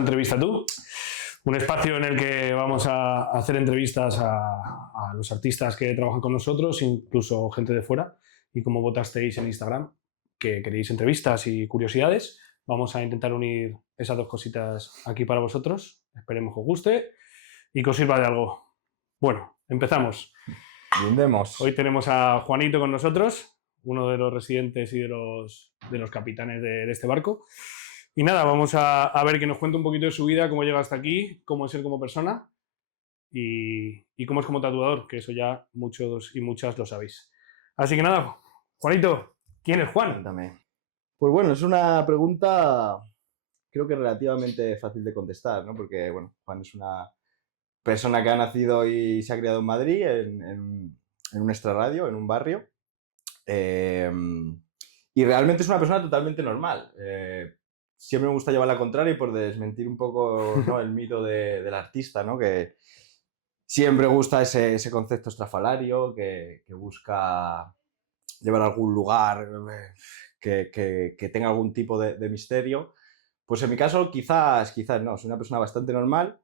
Entrevista Tú, un espacio en el que vamos a hacer entrevistas a los artistas que trabajan con nosotros, incluso gente de fuera. Y como votasteis en Instagram que queréis entrevistas y curiosidades, vamos a intentar unir esas dos cositas aquí para vosotros. Esperemos que os guste y que os sirva de algo. Bueno, empezamos. Brindemos. Hoy tenemos a Juanito con nosotros, uno de los residentes y de los capitanes de este barco. Y nada, vamos a ver que nos cuente un poquito de su vida, cómo llega hasta aquí, cómo es él como persona y cómo es como tatuador, que eso ya muchos y muchas lo sabéis. Así que nada, Juanito, ¿quién es Juan? Cuéntame. Pues bueno, es una pregunta creo que relativamente fácil de contestar, ¿no? Porque, bueno, Juan es una persona que ha nacido y se ha criado en Madrid, en un extrarradio, en un barrio. Y realmente es una persona totalmente normal. Siempre me gusta llevar la contraria y por desmentir un poco, ¿no?, el mito del artista, ¿no? Que siempre gusta ese concepto estrafalario, que busca llevar a algún lugar que tenga algún tipo de misterio. Pues en mi caso quizás no, soy una persona bastante normal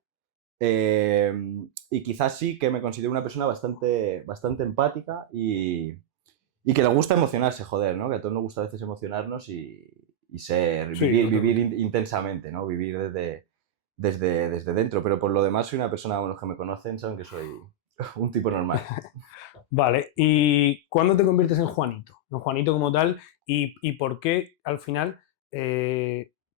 y quizás sí que me considero una persona bastante empática y que le gusta emocionarse, joder, ¿no? Que a todos nos gusta a veces emocionarnos y vivir intensamente, ¿no? Vivir desde dentro, pero por lo demás soy una persona, bueno, los que me conocen saben que soy un tipo normal. Vale, ¿y cuándo te conviertes en Juanito? En Juanito como tal, ¿y por qué al final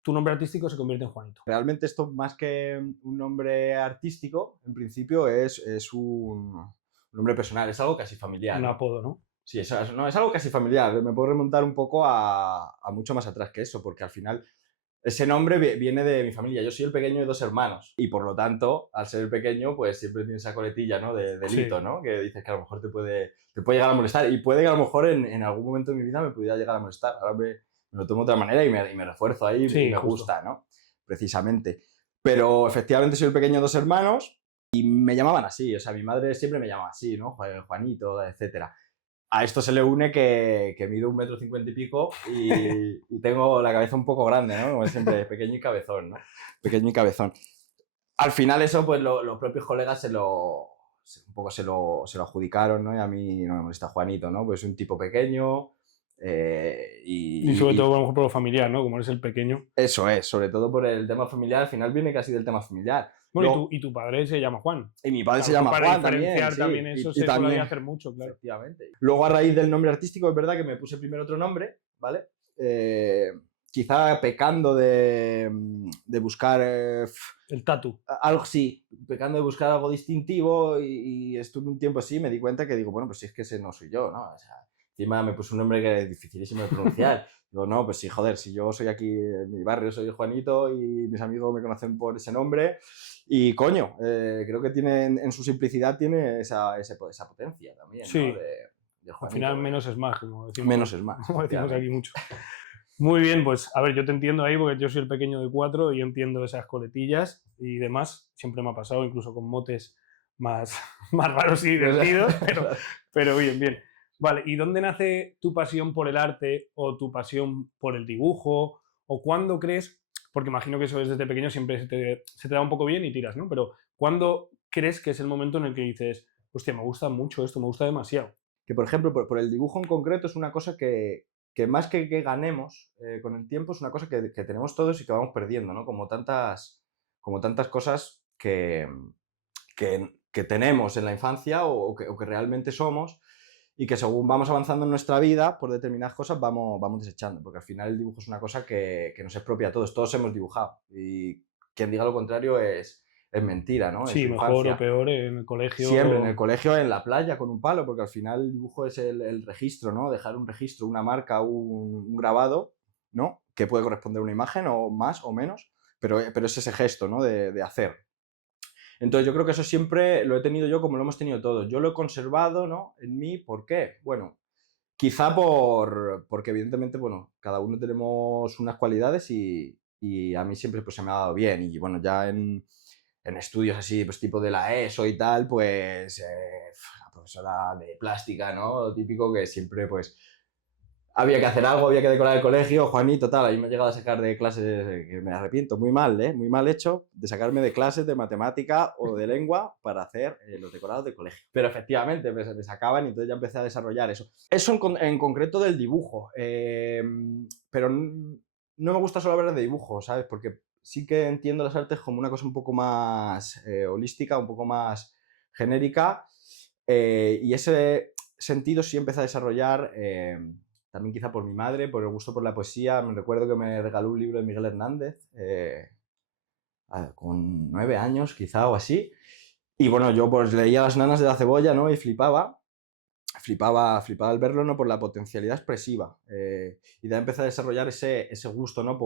tu nombre artístico se convierte en Juanito? Realmente esto, más que un nombre artístico, en principio es un nombre personal, es algo casi familiar. Un apodo, ¿no? Sí, es algo casi familiar. Me puedo remontar un poco a mucho más atrás que eso, porque al final ese nombre viene de mi familia. Yo soy el pequeño de 2 hermanos y por lo tanto, al ser el pequeño, pues siempre tienes esa coletilla, ¿no? De delito, sí, ¿no? Que dices que a lo mejor te puede llegar a molestar y puede que a lo mejor en algún momento de mi vida me pudiera llegar a molestar. Ahora me lo tomo de otra manera y me refuerzo ahí, sí, y me justo gusta, ¿no? Precisamente. Pero efectivamente soy el pequeño de 2 hermanos y me llamaban así. O sea, mi madre siempre me llamaba así, ¿no? Juanito, etcétera. A esto se le une que mido 1,50 m y pico y tengo la cabeza un poco grande, ¿no? Como siempre, pequeño y cabezón, ¿no? Pequeño y cabezón. Al final eso, pues los propios colegas se lo adjudicaron, ¿no? Y a mí no me molesta Juanito, ¿no? Pues es un tipo pequeño y sobre todo a lo mejor por lo familiar, ¿no? Como eres el pequeño. Eso es, sobre todo por el tema familiar, al final viene casi del tema familiar. Bueno, y tu padre se llama Juan. Y mi padre se llama Juan también. Para diferenciar también eso se suele hacer mucho, claro. Efectivamente. Luego, a raíz del nombre artístico, es verdad que me puse primero otro nombre, ¿vale? Quizá pecando de buscar... el tatu. Algo, sí, pecando de buscar algo distintivo y estuve un tiempo así y me di cuenta que digo, bueno, pues si es que ese no soy yo, ¿no? O sea, encima me puse un nombre que es dificilísimo de pronunciar. Digo, no, pues sí, joder, si yo soy aquí en mi barrio, soy Juanito y mis amigos me conocen por ese nombre y coño, creo que tiene, en su simplicidad tiene esa potencia también, sí, ¿no? De Juanito, al final menos es más, como decimos. Menos es más. Como decimos aquí mucho. Muy bien, pues a ver, yo te entiendo ahí porque yo soy el pequeño de 4 y entiendo esas coletillas y demás. Siempre me ha pasado, incluso con motes más raros y divertidos, pero bien. Vale, ¿y dónde nace tu pasión por el arte o tu pasión por el dibujo? ¿O cuándo crees, porque imagino que eso desde pequeño siempre se te da un poco bien y tiras, ¿no? Pero ¿cuándo crees que es el momento en el que dices, hostia, me gusta mucho esto, me gusta demasiado? Que, por ejemplo, por el dibujo en concreto es una cosa que más que ganemos con el tiempo, es una cosa que tenemos todos y que vamos perdiendo, ¿no? Como tantas cosas que tenemos en la infancia o que realmente somos y que según vamos avanzando en nuestra vida, por determinadas cosas vamos desechando, porque al final el dibujo es una cosa que nos es propia a todos hemos dibujado y quien diga lo contrario es mentira, ¿no? Sí, mejor o peor en el colegio. Siempre, en el colegio, en la playa, con un palo, porque al final el dibujo es el registro, ¿no? Dejar un registro, una marca, un grabado, ¿no? Que puede corresponder a una imagen o más o menos, pero es ese gesto, ¿no? De hacer. Entonces yo creo que eso siempre lo he tenido yo como lo hemos tenido todos. Yo lo he conservado, ¿no? En mí, ¿por qué? Bueno, quizá porque evidentemente, bueno, cada uno tenemos unas cualidades y a mí siempre pues se me ha dado bien y bueno, ya en estudios así, pues tipo de la ESO y tal, pues la profesora de plástica, ¿no? Lo típico que siempre, pues, había que hacer algo, había que decorar el colegio, Juanito, tal, ahí me he llegado a sacar de clases, que me arrepiento, muy mal, ¿eh? Muy mal hecho, de sacarme de clases de matemática o de lengua para hacer los decorados del colegio. Pero efectivamente me sacaban y entonces ya empecé a desarrollar eso. Eso en concreto del dibujo, pero no me gusta solo hablar de dibujo, ¿sabes? Porque sí que entiendo las artes como una cosa un poco más holística, un poco más genérica, y ese sentido sí empecé a desarrollar también quizá por mi madre, por el gusto por la poesía. Me recuerdo que me regaló un libro de Miguel Hernández con 9 años quizá o así. Y bueno, yo pues leía Las nanas de la cebolla, ¿no? Y flipaba al verlo, ¿no? Por la potencialidad expresiva. Y de ahí empecé a desarrollar ese gusto, ¿no?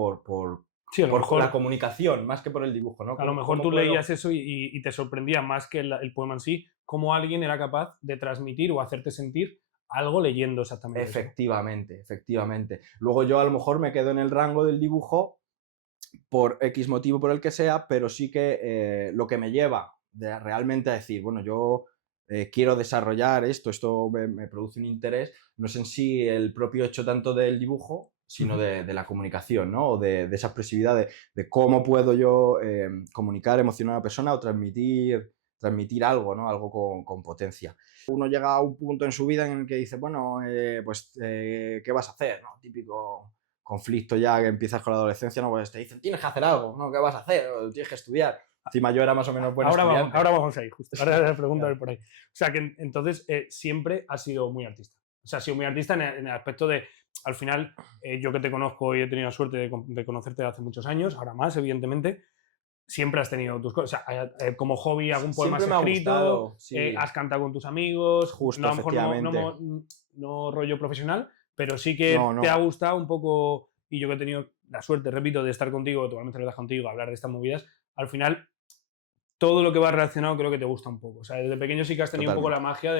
Sí, a lo por mejor, la comunicación, más que por el dibujo, ¿no? a lo mejor ¿Cómo tú puedo? leías eso y te sorprendía más que el poema en sí, cómo alguien era capaz de transmitir o hacerte sentir algo leyendo exactamente eso. Efectivamente, efectivamente. Luego yo a lo mejor me quedo en el rango del dibujo por X motivo por el que sea, pero sí que lo que me lleva realmente a decir, bueno, yo quiero desarrollar esto me produce un interés, no es en sí el propio hecho tanto del dibujo, sino de la comunicación, ¿no? O de esa expresividad, de cómo puedo yo comunicar, emocionar a una persona o transmitir algo, ¿no? Algo con potencia. Uno llega a un punto en su vida en el que dice, bueno, ¿qué vas a hacer? ¿No? Típico conflicto ya que empiezas con la adolescencia, ¿no? Pues te dicen, tienes que hacer algo, ¿no? ¿Qué vas a hacer? Tienes que estudiar. Encima yo era más o menos buen estudiante. Ahora vamos ahí, justo. Ahora te pregunto Claro. por ahí. O sea, que entonces siempre has sido muy artista. O sea, has sido muy artista en el aspecto de, al final, yo que te conozco y he tenido la suerte de conocerte hace muchos años, ahora más, evidentemente, siempre has tenido tus cosas. O sea, como hobby, algún poema Siempre has me ha escrito, gustado, sí. has cantado con tus amigos, Justo, no, a lo mejor efectivamente. no rollo profesional, pero sí que No, te ha no. gustado un poco, y yo que he tenido la suerte, repito, de estar contigo, totalmente relacionado contigo, hablar de estas movidas, al final todo lo que va relacionado creo que te gusta un poco. O sea, desde pequeño sí que has tenido un poco la Totalmente. magia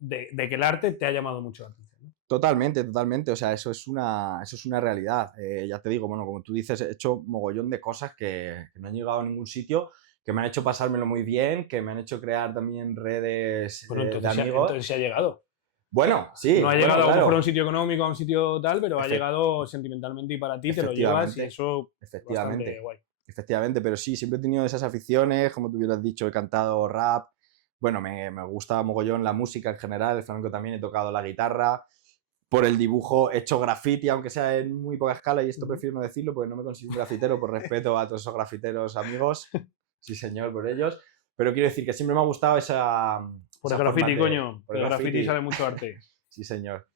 de que el arte te ha llamado mucho la atención, ¿no? Totalmente, totalmente. O sea, eso es una realidad. Ya te digo, bueno, como tú dices, he hecho mogollón de cosas que no han llegado a ningún sitio, que me han hecho pasármelo muy bien, que me han hecho crear también redes Bueno, de amigos. entonces se ha llegado. Bueno, No sí, ha bueno, llegado a lo mejor a un claro. sitio económico, a un sitio tal, pero ha Efe- llegado sentimentalmente y para ti te lo llevas y efectivamente, eso bastante efectivamente. guay. Efectivamente, pero sí, siempre he tenido esas aficiones, como tú hubieras dicho, he cantado rap, bueno, me gusta mogollón la música en general, el flamenco también, he tocado la guitarra, por el dibujo he hecho graffiti, aunque sea en muy poca escala, y esto Ujú. prefiero no decirlo porque no me considero un grafitero, por respeto a todos esos grafiteros amigos, sí señor, por ellos, pero quiero decir que siempre me ha gustado Por el esa forma graffiti, de... coño. Por Que el el graffiti graffiti, sale mucho arte. sí señor.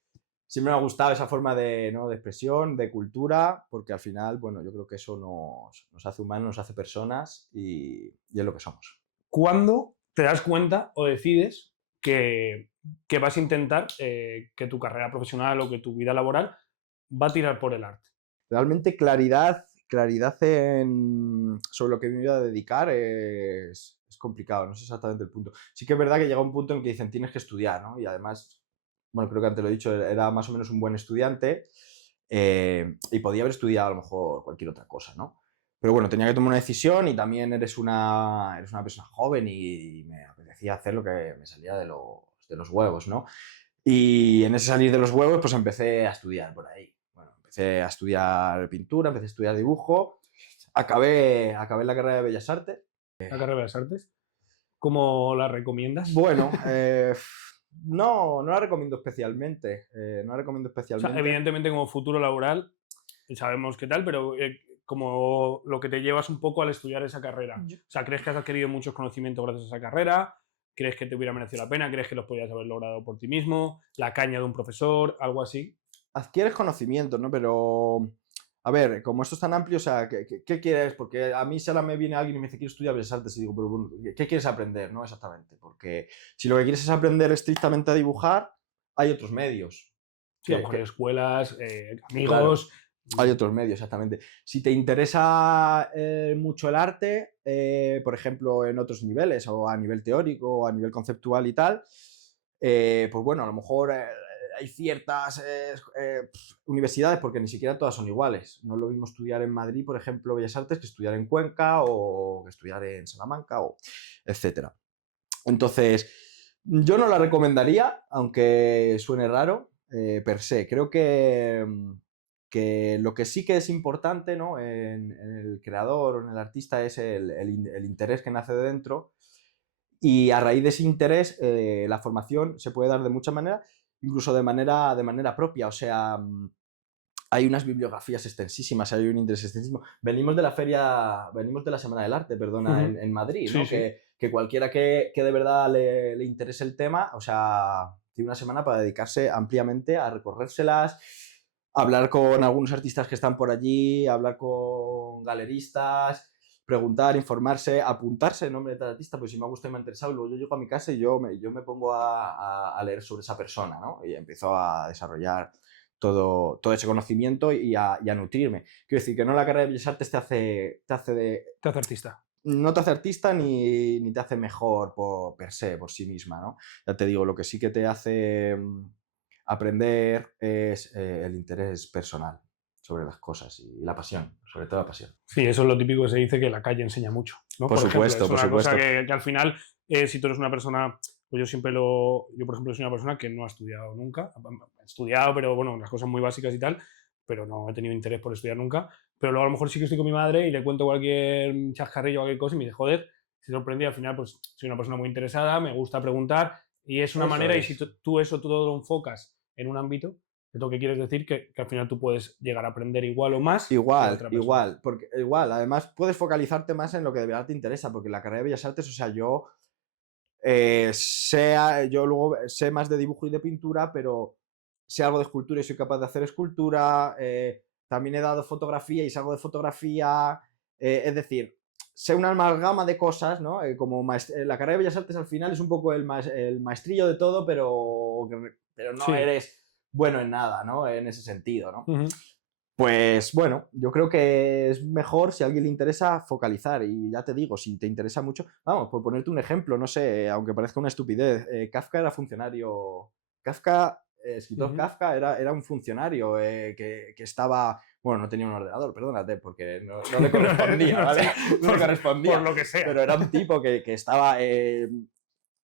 Siempre me ha gustado esa forma de, ¿no? de expresión, de cultura, porque al final, bueno, yo creo que eso nos hace humanos, nos hace personas y es lo que somos. ¿Cuándo te das cuenta o decides que vas a intentar que tu carrera profesional o que tu vida laboral va a tirar por el arte? Realmente claridad sobre lo que me iba a dedicar es complicado, no sé exactamente el punto. Sí que es verdad que llega un punto en que dicen tienes que estudiar, ¿no? Y además, bueno, creo que antes lo he dicho, era más o menos un buen estudiante y podía haber estudiado a lo mejor cualquier otra cosa, ¿no? Pero bueno, tenía que tomar una decisión y también eres una persona joven y me apetecía hacer lo que me salía de los huevos, ¿no? Y en ese salir de los huevos, pues empecé a estudiar por ahí. Bueno, empecé a estudiar pintura, empecé a estudiar dibujo, acabé la carrera de Bellas Artes. La carrera de las artes. ¿Cómo la recomiendas? Bueno, no la recomiendo especialmente. No la recomiendo O sea, especialmente. evidentemente como futuro laboral sabemos qué tal, pero como lo que te llevas un poco al estudiar esa carrera. Yo- O sea, ¿crees que has adquirido muchos conocimientos gracias a esa carrera? ¿Crees que te hubiera merecido la pena? ¿Crees que los podías haber logrado por ti mismo? ¿La caña de un profesor? ¿Algo así? Adquieres conocimiento, ¿no? Pero, a ver, como esto es tan amplio, o sea, ¿qué quieres? Porque a mí si ahora me viene alguien y me dice, quiero estudiar Bellas Artes, y digo, pero bueno, ¿qué quieres aprender? No exactamente, porque si lo que quieres es aprender estrictamente a dibujar, hay otros medios. Sí, a lo mejor hay Que, escuelas, claro, amigos. hay otros medios, exactamente. Si te interesa mucho el arte, por ejemplo, en otros niveles, o a nivel teórico, o a nivel conceptual y tal, pues bueno, a lo mejor hay ciertas universidades, porque ni siquiera todas son iguales. No es lo mismo estudiar en Madrid, por ejemplo, Bellas Artes, que estudiar en Cuenca, o que estudiar en Salamanca, o etcétera. Entonces, yo no la recomendaría, aunque suene raro, per se. Creo que lo que sí que es importante, ¿no? En el creador o en el artista es el interés que nace de dentro, y a raíz de ese interés la formación se puede dar de muchas maneras, incluso de manera propia. O sea, hay unas bibliografías extensísimas, hay un interés extensísimo. Venimos de la Semana del Arte, perdona, en Madrid, ¿no? Sí, sí. Que cualquiera que de verdad le interese el tema, o sea, tiene una semana para dedicarse ampliamente a recorrérselas, hablar con algunos artistas que están por allí, hablar con galeristas, preguntar, informarse, apuntarse el nombre de tal artista, pues si me ha gustado y me ha interesado, luego yo llego a mi casa y yo me pongo a leer sobre esa persona, ¿no? Y empiezo a desarrollar todo ese conocimiento y a nutrirme. Quiero decir que no la carrera de Bellas Artes Te hace artista. no te hace artista ni te hace mejor per se, por sí misma, ¿no? Ya te digo, lo que sí que te hace aprender es el interés personal sobre las cosas y la pasión, sobre todo la pasión. Sí, eso es lo típico que se dice, que la calle enseña mucho, ¿no? Por supuesto, ejemplo, es por una cosa supuesto. que al final, si tú eres una persona, pues yo por ejemplo, soy una persona que no ha estudiado nunca. He estudiado, pero bueno, las cosas muy básicas y tal, pero no he tenido interés por estudiar nunca. Pero luego a lo mejor sí que estoy con mi madre y le cuento cualquier chascarrillo o cualquier cosa y me dice, joder, se sorprendí. Al final, pues soy una persona muy interesada, me gusta preguntar y es una Eso manera, y si es. tú eso todo lo enfocas en un ámbito, es lo que quieres decir, que al final tú puedes llegar a aprender igual o más que Igual, otra persona. igual, porque igual, además puedes focalizarte más en lo que de verdad te interesa, porque la carrera de Bellas Artes, o sea, yo luego sé más de dibujo y de pintura, pero sé algo de escultura y soy capaz de hacer escultura, también he dado fotografía y sé algo de fotografía, es decir, sé una amalgama de cosas, ¿no? La carrera de Bellas Artes al final es un poco el maestrillo de todo, pero no Sí. eres bueno en nada, ¿no? En ese sentido, ¿no? Ujú. Pues bueno, yo creo que es mejor, si a alguien le interesa, focalizar. Y ya te digo, si te interesa mucho, vamos, por ponerte un ejemplo, no sé, aunque parezca una estupidez, Kafka era funcionario. Kafka, escritor Ujú. Kafka, era un funcionario que estaba. Bueno, no tenía un ordenador, perdónate, porque no le correspondía, No ¿vale? sé, No le correspondía. por lo que sea. Pero era un tipo que estaba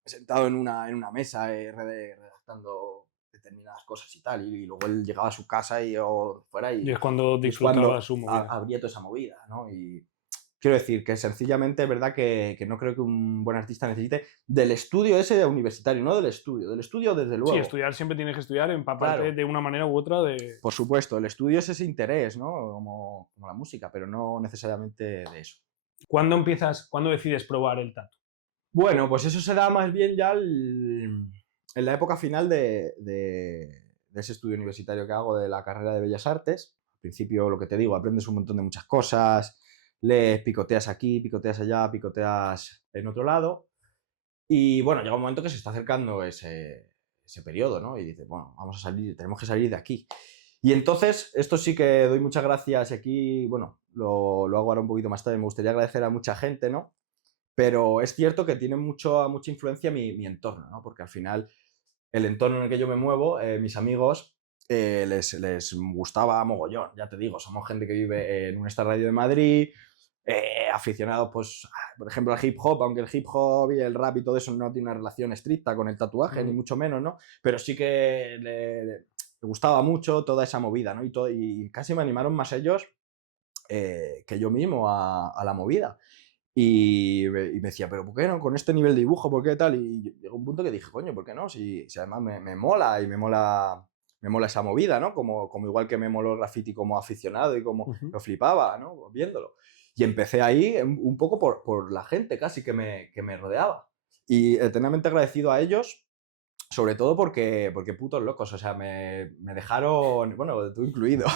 sentado en una mesa redactando determinadas cosas y tal, y luego él llegaba a su casa o fuera Y es cuando y es disfrutaba cuando su movida. abría toda esa movida, ¿no? Y quiero decir que sencillamente es verdad que no creo que un buen artista necesite del estudio ese universitario, no del estudio desde Sí, luego. estudiar siempre tienes que estudiar, empaparte Claro, de una manera u otra de... por supuesto, el estudio es ese interés, ¿no? Como la música, pero no necesariamente de eso. ¿Cuándo decides probar el tatu? Bueno, pues eso se da más bien ya en la época final de ese estudio universitario que hago de la carrera de Bellas Artes. Al principio, lo que te digo, aprendes un montón de muchas cosas, lees, picoteas aquí, picoteas allá, picoteas en otro lado. Y bueno, llega un momento que se está acercando ese periodo, ¿no? Y dices, bueno, vamos a salir, tenemos que salir de aquí. Y entonces, esto sí que doy muchas gracias y aquí, bueno, lo hago ahora un poquito más tarde. Me gustaría agradecer a mucha gente, ¿no? Pero es cierto que tiene mucha influencia mi entorno, ¿no? Porque al final el entorno en el que yo me muevo, mis amigos, les gustaba mogollón, ya te digo, somos gente que vive en un estadio de Madrid, aficionados, pues, por ejemplo, al hip hop, aunque el hip hop y el rap y todo eso no tiene una relación estricta con el tatuaje, ni mucho menos, ¿no? Pero sí que le gustaba mucho toda esa movida, ¿no? Y casi me animaron más ellos que yo mismo a la movida. Y me decía, pero ¿por qué no? Con este nivel de dibujo, ¿por qué tal? Y llegó un punto que dije, coño, ¿por qué no? Si además me mola y me mola esa movida, ¿no? Como igual que me moló el graffiti como aficionado y como Ujú. lo flipaba, ¿no? Viéndolo. Y empecé ahí un poco por la gente casi que me rodeaba. Y eternamente agradecido a ellos, sobre todo porque putos locos, o sea, me dejaron, bueno, tú incluido, Yo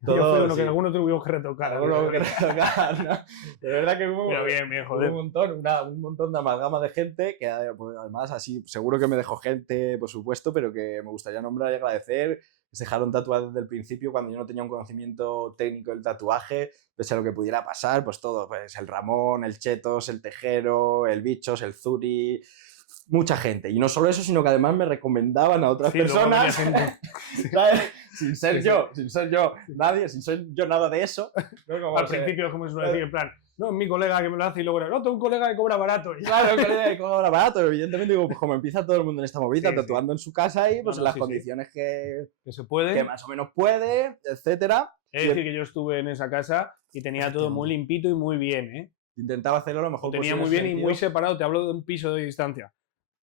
fui todo, uno que sí. alguno tuvimos que retocar. Algo que tocar, ¿no? De verdad que Pero bien, bien, hubo joder. un montón de amalgama de gente que pues, además así, seguro que me dejó gente, por supuesto, pero que me gustaría nombrar y agradecer. Se dejaron tatuar desde el principio cuando yo no tenía un conocimiento técnico del tatuaje, pese a lo que pudiera pasar, pues todo, pues el Ramón, el Chetos, el Tejero, el Bichos, el Zuri, mucha gente. Y no solo eso, sino que además me recomendaban a otras Sí, luego venía personas, gente. ¿sabes? Sin ser Sí, sí. yo nadie, sin ser yo nada de eso. ¿No? Como Al principio, como se suele decir, en plan, no, es mi colega que me lo hace y luego, no, tengo un colega que cobra barato. Y Claro, que le cobra barato, evidentemente, digo, pues como empieza todo el mundo en esta movida, Sí, tatuando en su casa y pues No, en las sí. condiciones que se que puede. más o menos puede, etcétera. Es decir, que yo estuve en esa casa y tenía todo muy limpito y muy bien, ¿eh? Intentaba hacerlo lo mejor Lo tenía posible muy en ese bien y sentido. muy separado, te hablo de un piso de distancia.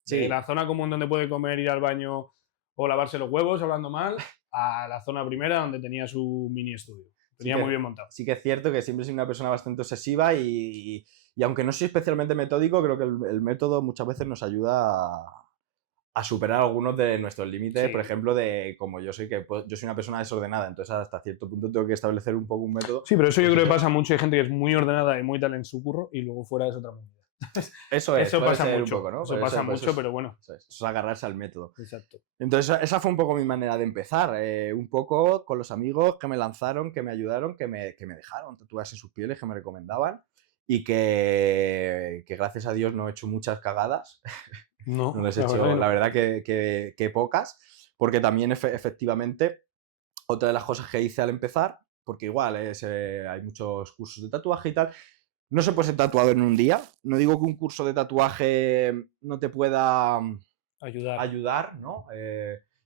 Sí. De la zona común donde puede comer, ir al baño o lavarse los huevos, hablando mal, a la zona primera donde tenía su mini estudio. Tenía muy bien montado. Sí que es cierto que siempre soy una persona bastante obsesiva y aunque no soy especialmente metódico, creo que el método muchas veces nos ayuda a superar algunos de nuestros límites, Sí. por ejemplo, de como yo soy, yo soy una persona desordenada, entonces hasta cierto punto tengo que establecer un poco un método. Sí, pero eso yo creo que pasa mucho. Hay gente que es muy ordenada y muy tal en su curro y luego fuera es otra movida. Eso pasa ser mucho, un poco, ¿no? eso pasa mucho, pero bueno. Eso es agarrarse al método. Exacto. Entonces esa fue un poco mi manera de empezar, un poco con los amigos que me lanzaron, que me ayudaron, que me dejaron tatuajes en sus pieles, que me recomendaban y que gracias a Dios no he hecho muchas cagadas. No, No les he hecho, la verdad que pocas, porque también efectivamente otra de las cosas que hice al empezar, porque igual hay muchos cursos de tatuaje y tal, no se puede ser tatuado en un día. No digo que un curso de tatuaje no te pueda ayudar, ¿no?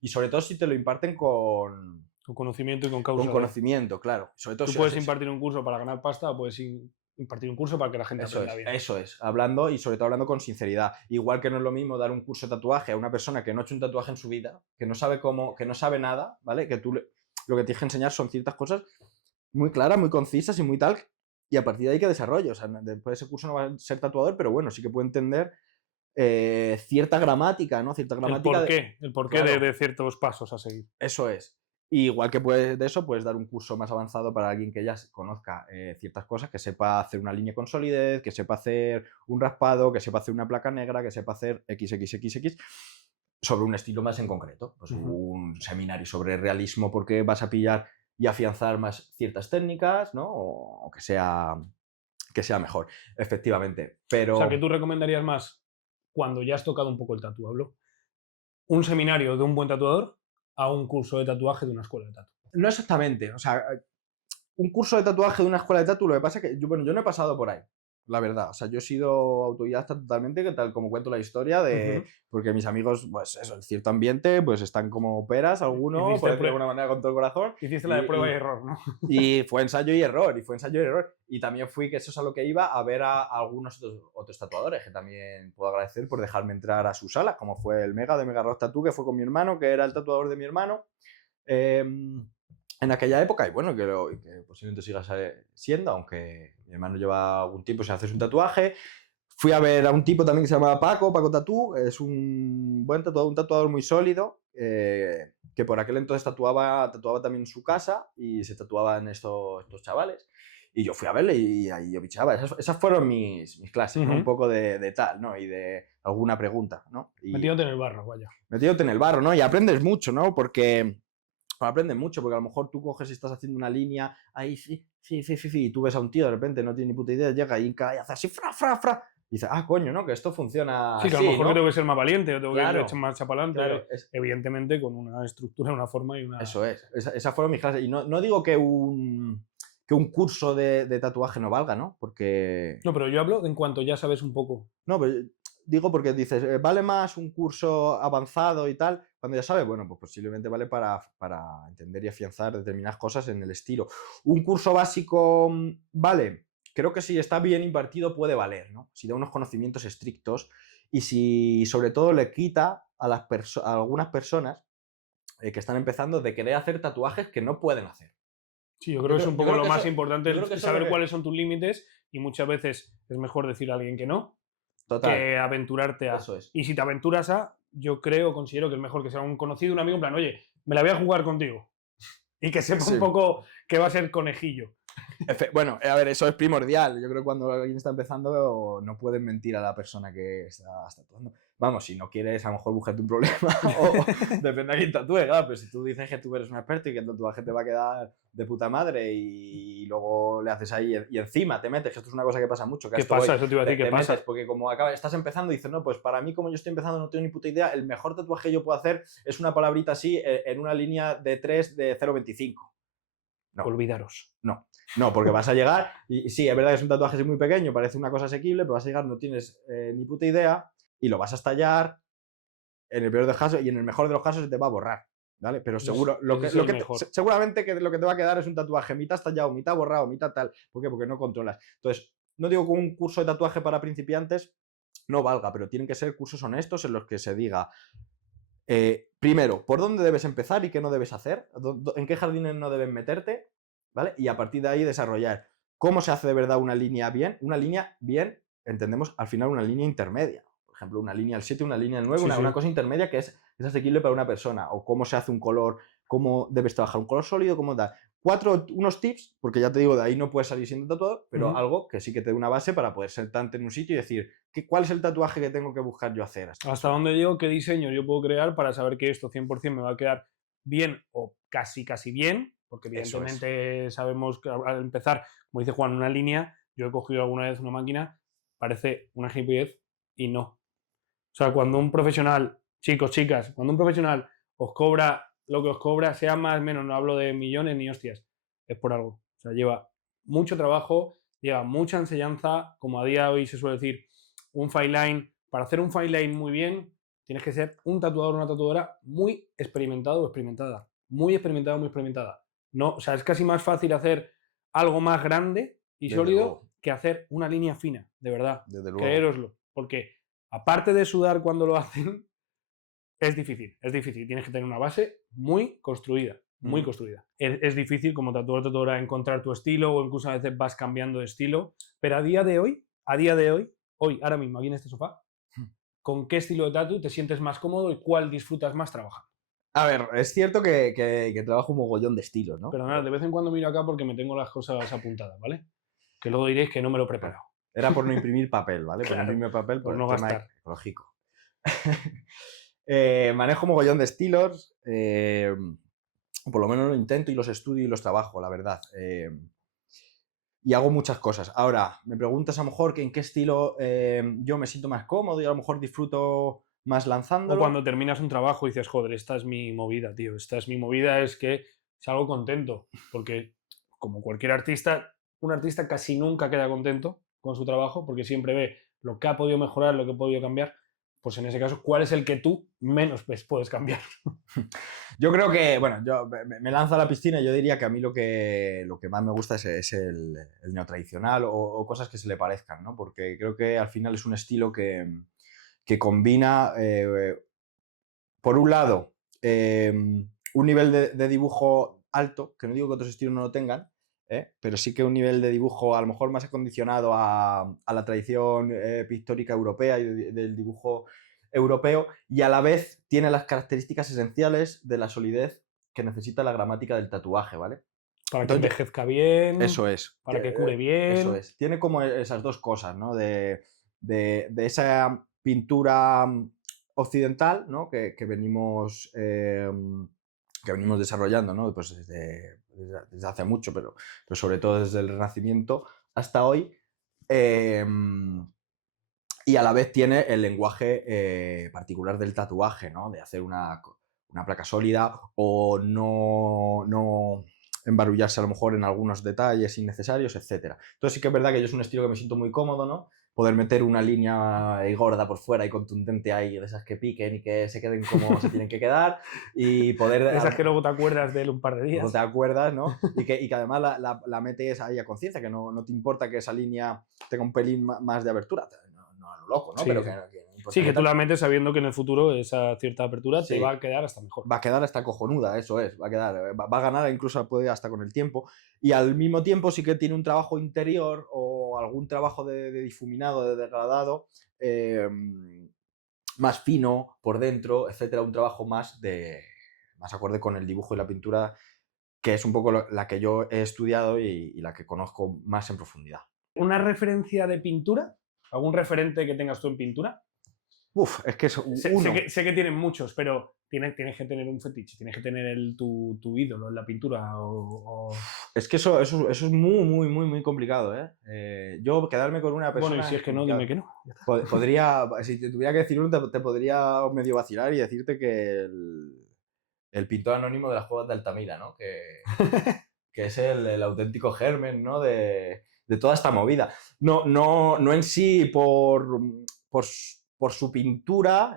Y sobre todo si te lo imparten con conocimiento y con causa. Con conocimiento, claro. Sobre todo Tú puedes impartir un curso para ganar pasta o puedes impartir un curso para que la gente aprenda bien. Eso es, hablando y sobre todo hablando con sinceridad. Igual que no es lo mismo dar un curso de tatuaje a una persona que no ha hecho un tatuaje en su vida, que no sabe cómo, que no sabe nada, ¿vale? Que tú lo que tienes que enseñar son ciertas cosas muy claras, muy concisas y muy tal, y a partir de ahí que desarrollo. O sea, después de ese curso no va a ser tatuador, pero bueno, sí que puede entender cierta gramática, ¿no? Cierta gramática. El porqué claro, de ciertos pasos a seguir. Eso es. Y igual que de eso, puedes dar un curso más avanzado para alguien que ya conozca ciertas cosas, que sepa hacer una línea con solidez, que sepa hacer un raspado, que sepa hacer una placa negra, que sepa hacer XXXX sobre un estilo más en concreto. Pues un seminario sobre realismo porque vas a pillar y afianzar más ciertas técnicas, ¿no? O que sea mejor, efectivamente. Pero... O sea, que tú recomendarías más, cuando ya has tocado un poco el tatu, hablo, un seminario de un buen tatuador a un curso de tatuaje de una escuela de tatu. No exactamente. O sea, un curso de tatuaje de una escuela de tatu, lo que pasa es que yo no he pasado por ahí, la verdad. O sea, yo he sido autodidacta totalmente, que tal como cuento la historia de... Porque mis amigos, pues eso, en cierto ambiente, pues están como peras, algunos, por decirlo de alguna manera, con todo el corazón. Hiciste la de prueba y error, ¿no? Y fue ensayo y error, Y también fui, que eso es a lo que iba, a ver a algunos otros tatuadores, que también puedo agradecer por dejarme entrar a su sala, como fue el Mega de Mega Rock Tattoo, que fue con mi hermano, que era el tatuador de mi hermano. En aquella época, y bueno, que posiblemente siga siendo, aunque mi hermano lleva algún tiempo sin hacerse un tatuaje. Fui a ver a un tipo también que se llama Paco Tatú, es un buen tatuador, un tatuador muy sólido, que por aquel entonces tatuaba también en su casa y se tatuaban estos chavales. Y yo fui a verle y ahí yo bichaba. Esas fueron mis clases, ¿no? Un poco de tal, ¿no? Y de alguna pregunta, ¿no? Metiéndote en el barro, vaya. Metiéndote en el barro, ¿no? Y aprendes mucho, ¿no? Porque... aprendes mucho, porque a lo mejor tú coges y estás haciendo una línea ahí, sí, y tú ves a un tío de repente, no tiene ni puta idea, llega y hace así, fra, y dices, coño, ¿no? Que esto funciona sí, que así, a lo mejor ¿no? tengo que ser más valiente, o tengo que echar más chapalante, claro, evidentemente con una estructura, una forma y una... Eso es, esas fueron mis clases, y no digo que un curso de tatuaje no valga, ¿no? Porque... No, pero yo hablo en cuanto ya sabes un poco. No, pero digo porque dices, ¿vale más un curso avanzado y tal? Cuando ya sabes, bueno, pues posiblemente vale para entender y afianzar determinadas cosas en el estilo. Un curso básico, vale, creo que si está bien impartido puede valer, ¿no? Si da unos conocimientos estrictos y si sobre todo le quita a algunas personas que están empezando de querer hacer tatuajes que no pueden hacer. Sí, yo creo que es un poco lo más importante, saber cuáles son tus límites, y muchas veces es mejor decir a alguien que no, que aventurarte a... Eso es. Y si te aventuras yo considero que es mejor que sea un conocido, un amigo, en plan, oye, me la voy a jugar contigo. Y que sepa un poco que va a ser conejillo. Bueno, a ver, eso es primordial. Yo creo que cuando alguien está empezando no puedes mentir a la persona que está tatuando. Vamos, si no quieres, a lo mejor búscate un problema o depende de quién tatúe, claro, pero si tú dices que tú eres un experto y que el tatuaje te va a quedar de puta madre y luego le haces ahí y encima te metes, que esto es una cosa que pasa mucho. Que ¿Qué pasa? Eso te iba a decir, ¿qué pasa? Porque como estás empezando y dices, no, pues para mí como yo estoy empezando no tengo ni puta idea, el mejor tatuaje que yo puedo hacer es una palabrita así en una línea de 3 de 0,25. No. Olvidaros. No, porque vas a llegar y sí, es verdad que es un tatuaje así muy pequeño, parece una cosa asequible, pero vas a llegar, no tienes ni puta idea y lo vas a estallar en el peor de los casos y en el mejor de los casos se te va a borrar, ¿vale? Pero seguro, seguramente que lo que te va a quedar es un tatuaje mitad estallado, mitad borrado, mitad tal. ¿Por qué? Porque no controlas. Entonces, no digo que un curso de tatuaje para principiantes no valga, pero tienen que ser cursos honestos en los que se diga, primero, por dónde debes empezar y qué no debes hacer, en qué jardines no debes meterte, ¿vale? Y a partir de ahí desarrollar cómo se hace de verdad una línea bien. Una línea bien, entendemos al final una línea intermedia. Por ejemplo, una línea al 7, una línea al 9, una cosa intermedia que es asequible para una persona. O cómo se hace un color, cómo debes trabajar un color sólido, cómo tal. Unos tips, porque ya te digo, de ahí no puedes salir siendo tatuador, pero algo que sí que te dé una base para poder sentarte en un sitio y decir, ¿cuál es el tatuaje que tengo que buscar yo hacer? ¿Hasta dónde llego? ¿Qué diseño yo puedo crear para saber que esto 100% me va a quedar bien o casi bien? Porque evidentemente sabemos que al empezar, como dice Juan, una línea, yo he cogido alguna vez una máquina, parece una gilipollez y no. O sea, cuando un profesional, chicos, chicas, cuando un profesional os cobra lo que os cobra, sea más o menos, no hablo de millones ni hostias, es por algo. O sea, lleva mucho trabajo, lleva mucha enseñanza, como a día de hoy se suele decir, un fine line. Para hacer un fine line muy bien, tienes que ser un tatuador o una tatuadora muy experimentado o experimentada. Muy experimentada, muy experimentada. No, o sea, es casi más fácil hacer algo más grande y sólido que hacer una línea fina, de verdad. Creéroslo. Porque aparte de sudar cuando lo hacen, es difícil. Tienes que tener una base muy construida. Muy construida. Es difícil como tatuadora encontrar tu estilo o incluso a veces vas cambiando de estilo. Pero a día de hoy, ahora mismo, aquí en este sofá, ¿con qué estilo de tatu te sientes más cómodo y cuál disfrutas más trabajando? A ver, es cierto que trabajo un mogollón de estilos, ¿no? Pero nada, de vez en cuando miro acá porque me tengo las cosas apuntadas, ¿vale? Que luego diréis que no me lo he preparado. Era por no imprimir papel, ¿vale? Claro, por no imprimir papel por no gastar. Ecológico. Manejo un mogollón de estilos. Por lo menos lo intento y los estudio y los trabajo, la verdad. Y hago muchas cosas. Ahora, me preguntas a lo mejor que en qué estilo yo me siento más cómodo y a lo mejor disfruto más lanzándolo. O cuando terminas un trabajo y dices, joder, esta es mi movida, tío. Esta es mi movida, es que salgo contento. Porque, como cualquier artista, un artista casi nunca queda contento con su trabajo porque siempre ve lo que ha podido mejorar, lo que ha podido cambiar. Pues en ese caso, ¿cuál es el que tú menos puedes cambiar? Yo creo que, bueno, yo me lanzo a la piscina y yo diría que a mí lo que más me gusta es el neotradicional o cosas que se le parezcan, ¿no? Porque creo que al final es un estilo que combina, por un lado, un nivel de dibujo alto, que no digo que otros estilos no lo tengan, pero sí que un nivel de dibujo a lo mejor más acondicionado a la tradición pictórica europea y del dibujo europeo, y a la vez tiene las características esenciales de la solidez que necesita la gramática del tatuaje, ¿vale? Para que envejezca bien. Eso es. Para que cure bien. Eso es. Tiene como esas dos cosas, ¿no? De esa pintura occidental, ¿no? Que venimos desarrollando, ¿no? Pues desde hace mucho, pero sobre todo desde el Renacimiento hasta hoy. Y a la vez tiene el lenguaje particular del tatuaje, ¿no? De hacer una placa sólida o no embarullarse a lo mejor en algunos detalles innecesarios, etc. Entonces sí que es verdad que yo es un estilo que me siento muy cómodo, ¿no? Poder meter una línea gorda por fuera y contundente ahí, de esas que piquen y que se queden como se tienen que quedar, y poder... Esas que luego te acuerdas de él un par de días. No te acuerdas, ¿no? Y que además la metes ahí a conciencia, que no te importa que esa línea tenga un pelín más de abertura. No a lo loco, ¿no? Sí, pero que tú la metes sabiendo que en el futuro esa cierta apertura te va a quedar hasta mejor. Va a quedar hasta cojonuda, eso es. Va a ganar incluso puede hasta con el tiempo. Y al mismo tiempo sí que tiene un trabajo interior o algún trabajo de difuminado, de degradado, más fino por dentro, etcétera. Un trabajo más acorde con el dibujo y la pintura, que es un poco la que yo he estudiado y la que conozco más en profundidad. ¿Una referencia de pintura? ¿Algún referente que tengas tú en pintura? Uf, es que sé que tienen muchos, pero tienes que tener un fetiche, tienes que tener tu ídolo en la pintura. Es que eso es muy, muy, muy, muy complicado, ¿eh? Yo quedarme con una persona... Bueno, y si es que no, dime que no. Podría, si te tuviera que decir uno, te podría medio vacilar y decirte que el pintor anónimo de las Cuevas de Altamira, ¿no? que es el auténtico germen, ¿no? de toda esta movida. No en sí por su pintura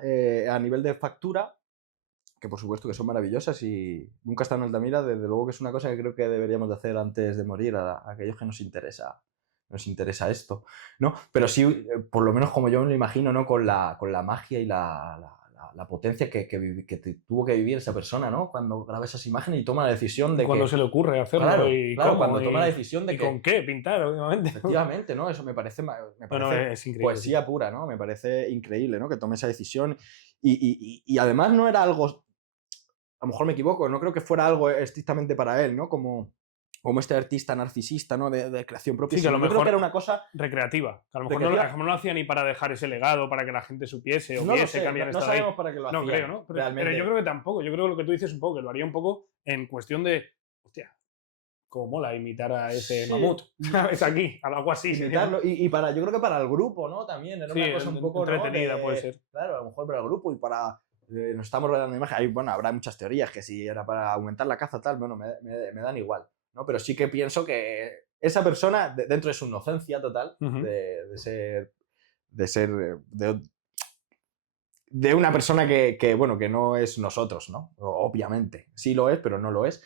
a nivel de factura, que por supuesto que son maravillosas y nunca están en Altamira, desde luego que es una cosa que creo que deberíamos de hacer antes de morir a aquellos que nos interesa esto, ¿no? Pero sí, por lo menos como yo me lo imagino, ¿no? Con la magia y la potencia que tuvo que vivir esa persona, ¿no? Cuando graba esas imágenes y toma la decisión de Cuando que... se le ocurre hacerlo Claro, y claro, cómo cuando toma la decisión de y que... con qué pintar, obviamente. Efectivamente, ¿no? Eso me parece No, es increíble. poesía pura, ¿no? Me parece increíble, ¿no? Que tome esa decisión y además no era algo... A lo mejor me equivoco, no creo que fuera algo estrictamente para él, ¿no? Como este artista narcisista, ¿no? De creación propia. Sí, que a lo yo mejor creo que era una cosa recreativa. Que a lo mejor recreativa. no lo hacía ni para dejar ese legado, para que la gente supiese o No lo viese sé, que habían no estado sabemos ahí. para qué lo No hacían, creo, ¿no? Pero realmente. yo creo que tampoco. Yo creo que lo que tú dices un poco, que lo haría un poco en cuestión de, hostia, cómo mola imitar a ese Sí. mamut. Es aquí, algo así. Imitarlo. Y yo creo que para el grupo, ¿no? También era una cosa un poco, entretenida, ¿no? puede ser. Claro, a lo mejor para el grupo y para... nos estamos rodeando de imágenes. Bueno, habrá muchas teorías que si era para aumentar la caza tal, bueno, me dan igual, ¿no? Pero sí que pienso que esa persona, dentro de su inocencia total, de ser de una persona bueno, que no es nosotros, ¿no? Obviamente. Sí lo es, pero no lo es.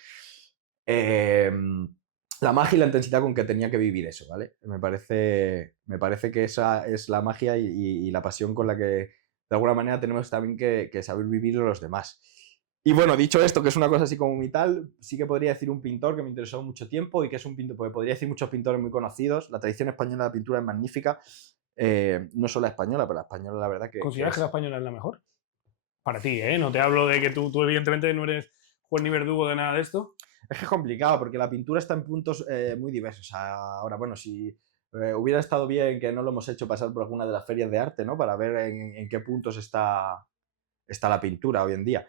La magia y la intensidad con que tenía que vivir eso, ¿vale? Me parece que esa es la magia y la pasión con la que, de alguna manera, tenemos también que saber vivir los demás. Y bueno, dicho esto, que es una cosa así como mi tal, sí que podría decir un pintor que me interesó mucho tiempo y que es un pintor, porque podría decir muchos pintores muy conocidos. La tradición española de la pintura es magnífica. No solo la española, pero la española, la verdad que... ¿Consideras que la española es la mejor? Para ti, ¿eh? No te hablo de que tú evidentemente no eres juez ni verdugo de nada de esto. Es que es complicado, porque la pintura está en puntos muy diversos. Ahora, bueno, si hubiera estado bien que no lo hemos hecho pasar por alguna de las ferias de arte, ¿no? Para ver en qué puntos está la pintura hoy en día.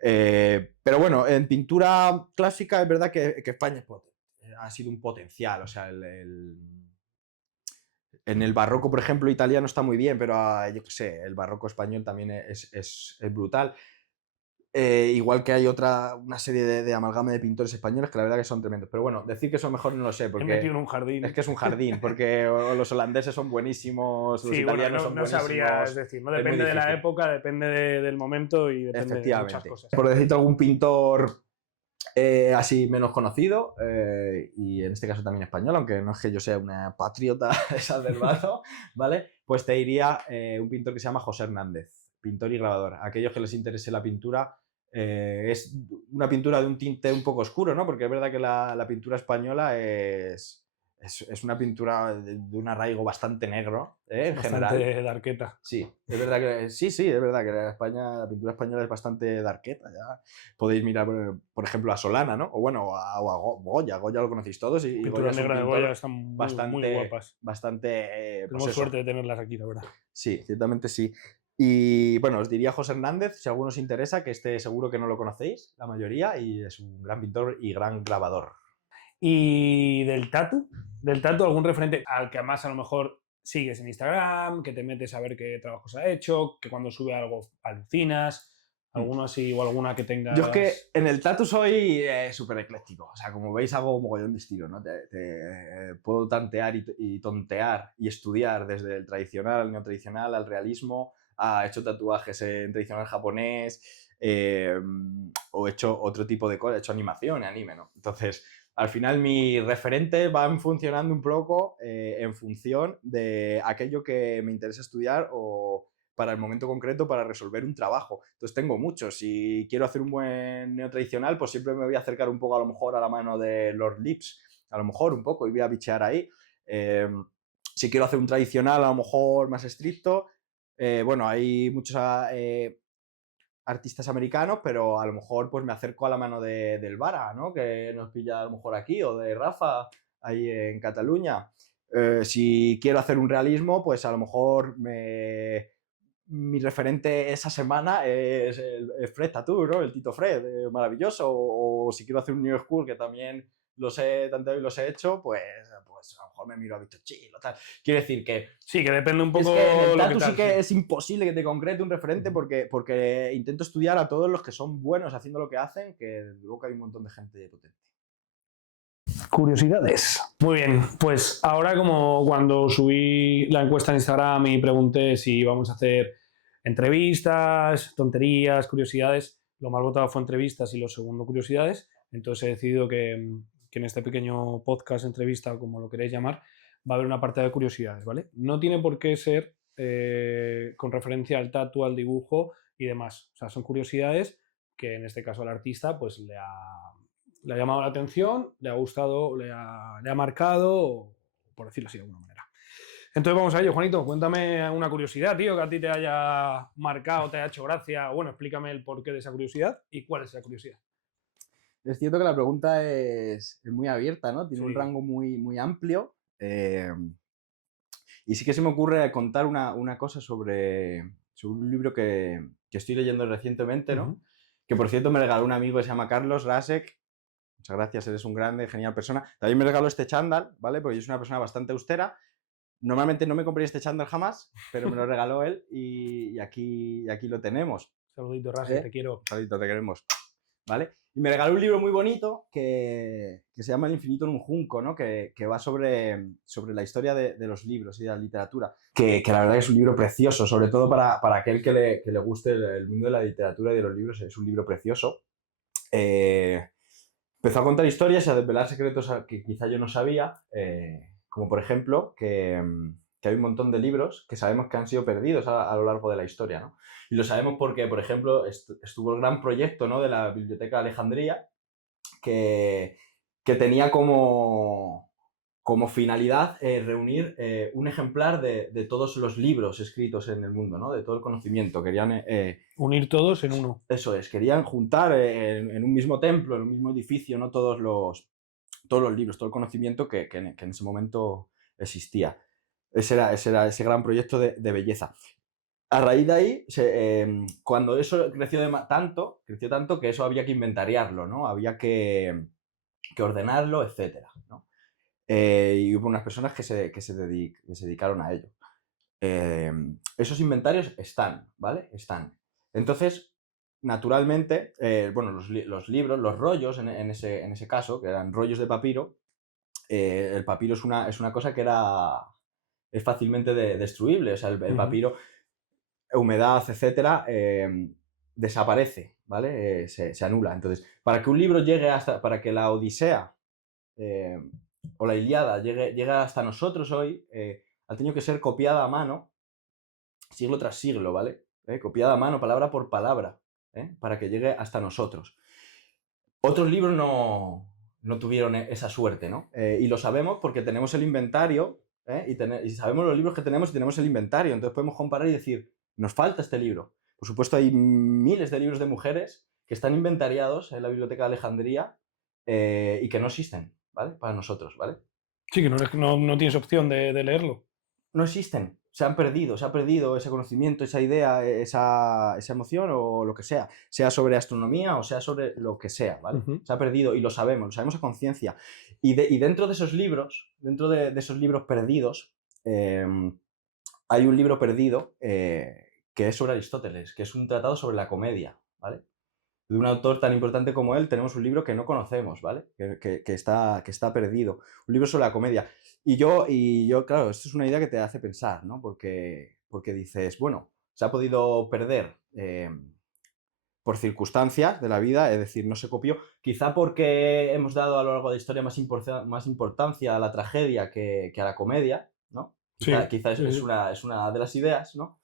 Pero bueno, en pintura clásica es verdad que España ha sido un potencial. O sea, en el barroco, por ejemplo, italiano está muy bien, pero yo qué sé, el barroco español también es brutal. Igual que hay una serie de amalgama de pintores españoles que la verdad que son tremendos. Pero bueno, decir que son mejores no lo sé, porque he metido en un jardín. es que es un jardín, porque los holandeses son buenísimos, los italianos son buenísimos. No sabrías decir, no depende de la época, depende del momento y depende de muchas cosas. Por decirte algún pintor así menos conocido, y en este caso también español, aunque no es que yo sea una patriota exacerbado, ¿vale? Pues te diría un pintor que se llama José Hernández, pintor y grabador. A aquellos que les interese la pintura, es una pintura de un tinte un poco oscuro, ¿no? Porque es verdad que la pintura española es una pintura de un arraigo bastante negro, en general. Bastante darketa. Sí, es verdad que es verdad que la pintura española es bastante darketa. Ya podéis mirar, por ejemplo, a Solana, ¿no? O bueno, a Goya. Goya lo conocéis todos. Y pintura negra de Goya están muy guapas. Bastante... Tenemos suerte de tenerlas aquí, la verdad. Sí, ciertamente sí. Y bueno, os diría José Hernández, si a alguno os interesa, que este seguro que no lo conocéis, la mayoría, y es un gran pintor y gran grabador. ¿Y del tatu? ¿Del tatu algún referente al que además a lo mejor sigues en Instagram, que te metes a ver qué trabajos ha hecho, que cuando sube algo alucinas? ¿Alguno así o alguna que tengas? Yo es que en el tatu soy súper ecléctico. O sea, como veis, hago un mogollón de estilo, ¿no? Puedo tantear y tontear y estudiar desde el tradicional al neotradicional, al realismo. He hecho tatuajes en tradicional japonés, o he hecho otro tipo de cosas, he hecho animación y anime, ¿no? Entonces, al final mis referentes van funcionando un poco en función de aquello que me interesa estudiar o para el momento concreto para resolver un trabajo. Entonces tengo muchos. Si quiero hacer un buen neotradicional, pues siempre me voy a acercar un poco a lo mejor a la mano de Lord Lips, a lo mejor un poco, y voy a bichear ahí. Si quiero hacer un tradicional a lo mejor más estricto, bueno, hay muchos artistas americanos, pero a lo mejor pues me acerco a la mano del Vara, ¿no? Que nos pilla a lo mejor aquí, o de Rafa, ahí en Cataluña. Si quiero hacer un realismo, pues a lo mejor mi referente esa semana es el Fred Tattoo, ¿no? El Tito Fred, maravilloso. O si quiero hacer un New School, que también los he tanteado y los he hecho, pues a lo mejor me miro a Víctor Chilo, tal. Quiero decir que... Sí, que depende un poco... Es que en el tatu sí que es imposible que te concrete un referente porque intento estudiar a todos los que son buenos haciendo lo que hacen, que luego hay un montón de gente potente. Curiosidades. Muy bien, pues ahora como cuando subí la encuesta en Instagram y pregunté si íbamos a hacer entrevistas, tonterías, curiosidades, lo más votado fue entrevistas y lo segundo curiosidades, entonces he decidido que en este pequeño podcast, entrevista o como lo queréis llamar, va a haber una parte de curiosidades, ¿vale? No tiene por qué ser con referencia al tatu, al dibujo y demás, o sea, son curiosidades que en este caso al artista pues le ha llamado la atención, le ha gustado, le ha marcado, por decirlo así de alguna manera. Entonces vamos a ello, Juanito, cuéntame una curiosidad, tío, que a ti te haya marcado, te haya hecho gracia. Bueno, explícame el porqué de esa curiosidad y cuál es esa curiosidad. Es cierto que la pregunta es muy abierta, ¿no? Tiene Sí. un rango muy amplio. Y sí que se me ocurre contar una cosa sobre un libro que estoy leyendo recientemente, ¿no? Que por cierto me regaló un amigo que se llama Carlos Rasek. Muchas gracias, eres un grande, genial persona. También me regaló este chándal, ¿vale? Porque yo soy una persona bastante austera. Normalmente no me compré este chándal jamás, pero me lo regaló él y aquí lo tenemos. Saludito, Rasek, te quiero. Saludito, te queremos. ¿Vale? Y me regaló un libro muy bonito que se llama El infinito en un junco, ¿no? Que va sobre la historia de los libros y de la literatura. Que la verdad es un libro precioso, sobre todo para aquel que le guste el mundo de la literatura y de los libros. Es un libro precioso. Empezó a contar historias y a desvelar secretos que quizá yo no sabía, como por ejemplo que hay un montón de libros que sabemos que han sido perdidos a lo largo de la historia, ¿no? Y lo sabemos porque, por ejemplo, estuvo el gran proyecto, ¿no?, de la Biblioteca de Alejandría, que tenía como finalidad reunir un ejemplar de todos los libros escritos en el mundo, ¿no?, de todo el conocimiento. Querían unir todos en uno. Eso es, querían juntar en un mismo templo, en un mismo edificio, ¿no?, todos los libros, todo el conocimiento que en ese momento existía. Ese era ese gran proyecto de belleza. A raíz de ahí, cuando eso creció tanto que eso había que inventariarlo, ¿no? Había que ordenarlo, etc., ¿no? Y hubo unas personas que se dedicaron a ello. Esos inventarios están, ¿vale? Están. Entonces, naturalmente, bueno, los libros, los rollos en ese caso, que eran rollos de papiro, el papiro es una cosa que es fácilmente destruible. O sea, el papiro, humedad, etcétera, desaparece, ¿vale? Se anula. Entonces, para que un libro llegue para que la Odisea o la Ilíada llegue hasta nosotros hoy, ha tenido que ser copiada a mano, siglo tras siglo, ¿vale? Copiada a mano, palabra por palabra, para que llegue hasta nosotros. Otros libros no tuvieron esa suerte, ¿no? Y lo sabemos porque tenemos el inventario, y sabemos los libros que tenemos y tenemos el inventario. Entonces podemos comparar y decir, nos falta este libro. Por supuesto, hay miles de libros de mujeres que están inventariados en la Biblioteca de Alejandría y que no existen, ¿vale? Para nosotros, ¿vale? Sí, que no tienes opción de leerlo. No existen, se ha perdido ese conocimiento, esa idea, esa emoción o lo que sea sobre astronomía o sea sobre lo que sea, ¿vale? Se ha perdido y lo sabemos a conciencia. Y dentro de esos libros, perdidos, hay un libro perdido que es sobre Aristóteles, que es un tratado sobre la comedia, ¿vale? De un autor tan importante como él, tenemos un libro que no conocemos, ¿vale? Que está perdido. Un libro sobre la comedia. Y yo, claro, esto es una idea que te hace pensar, ¿no? Porque dices, bueno, se ha podido perder por circunstancias de la vida, es decir, no se copió. Quizá porque hemos dado a lo largo de la historia más importancia a la tragedia que a la comedia, ¿no? Quizá es una de las ideas, ¿no?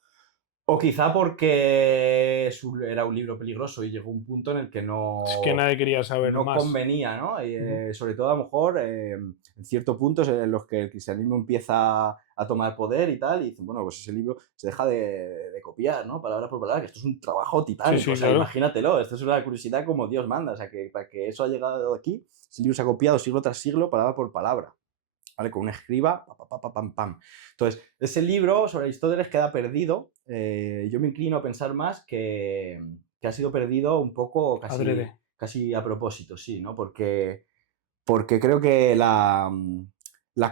O quizá porque era un libro peligroso y llegó un punto en el que no... Es que nadie quería saber no más. convenía, ¿no? Y, sobre todo, a lo mejor, en ciertos puntos en los que el cristianismo empieza a tomar poder y tal, y dicen, bueno, pues ese libro se deja de copiar, ¿no? Palabra por palabra, que esto es un trabajo titánico. Sí, o sea, claro. Imagínatelo, esto es una curiosidad como Dios manda. O sea, que para que eso haya llegado aquí, ese libro se ha copiado siglo tras siglo, palabra por palabra. ¿Vale? Con un escriba, pam. Entonces, ese libro sobre Aristóteles queda perdido. Yo me inclino a pensar más que ha sido perdido un poco casi a propósito, sí, ¿no? Porque creo que la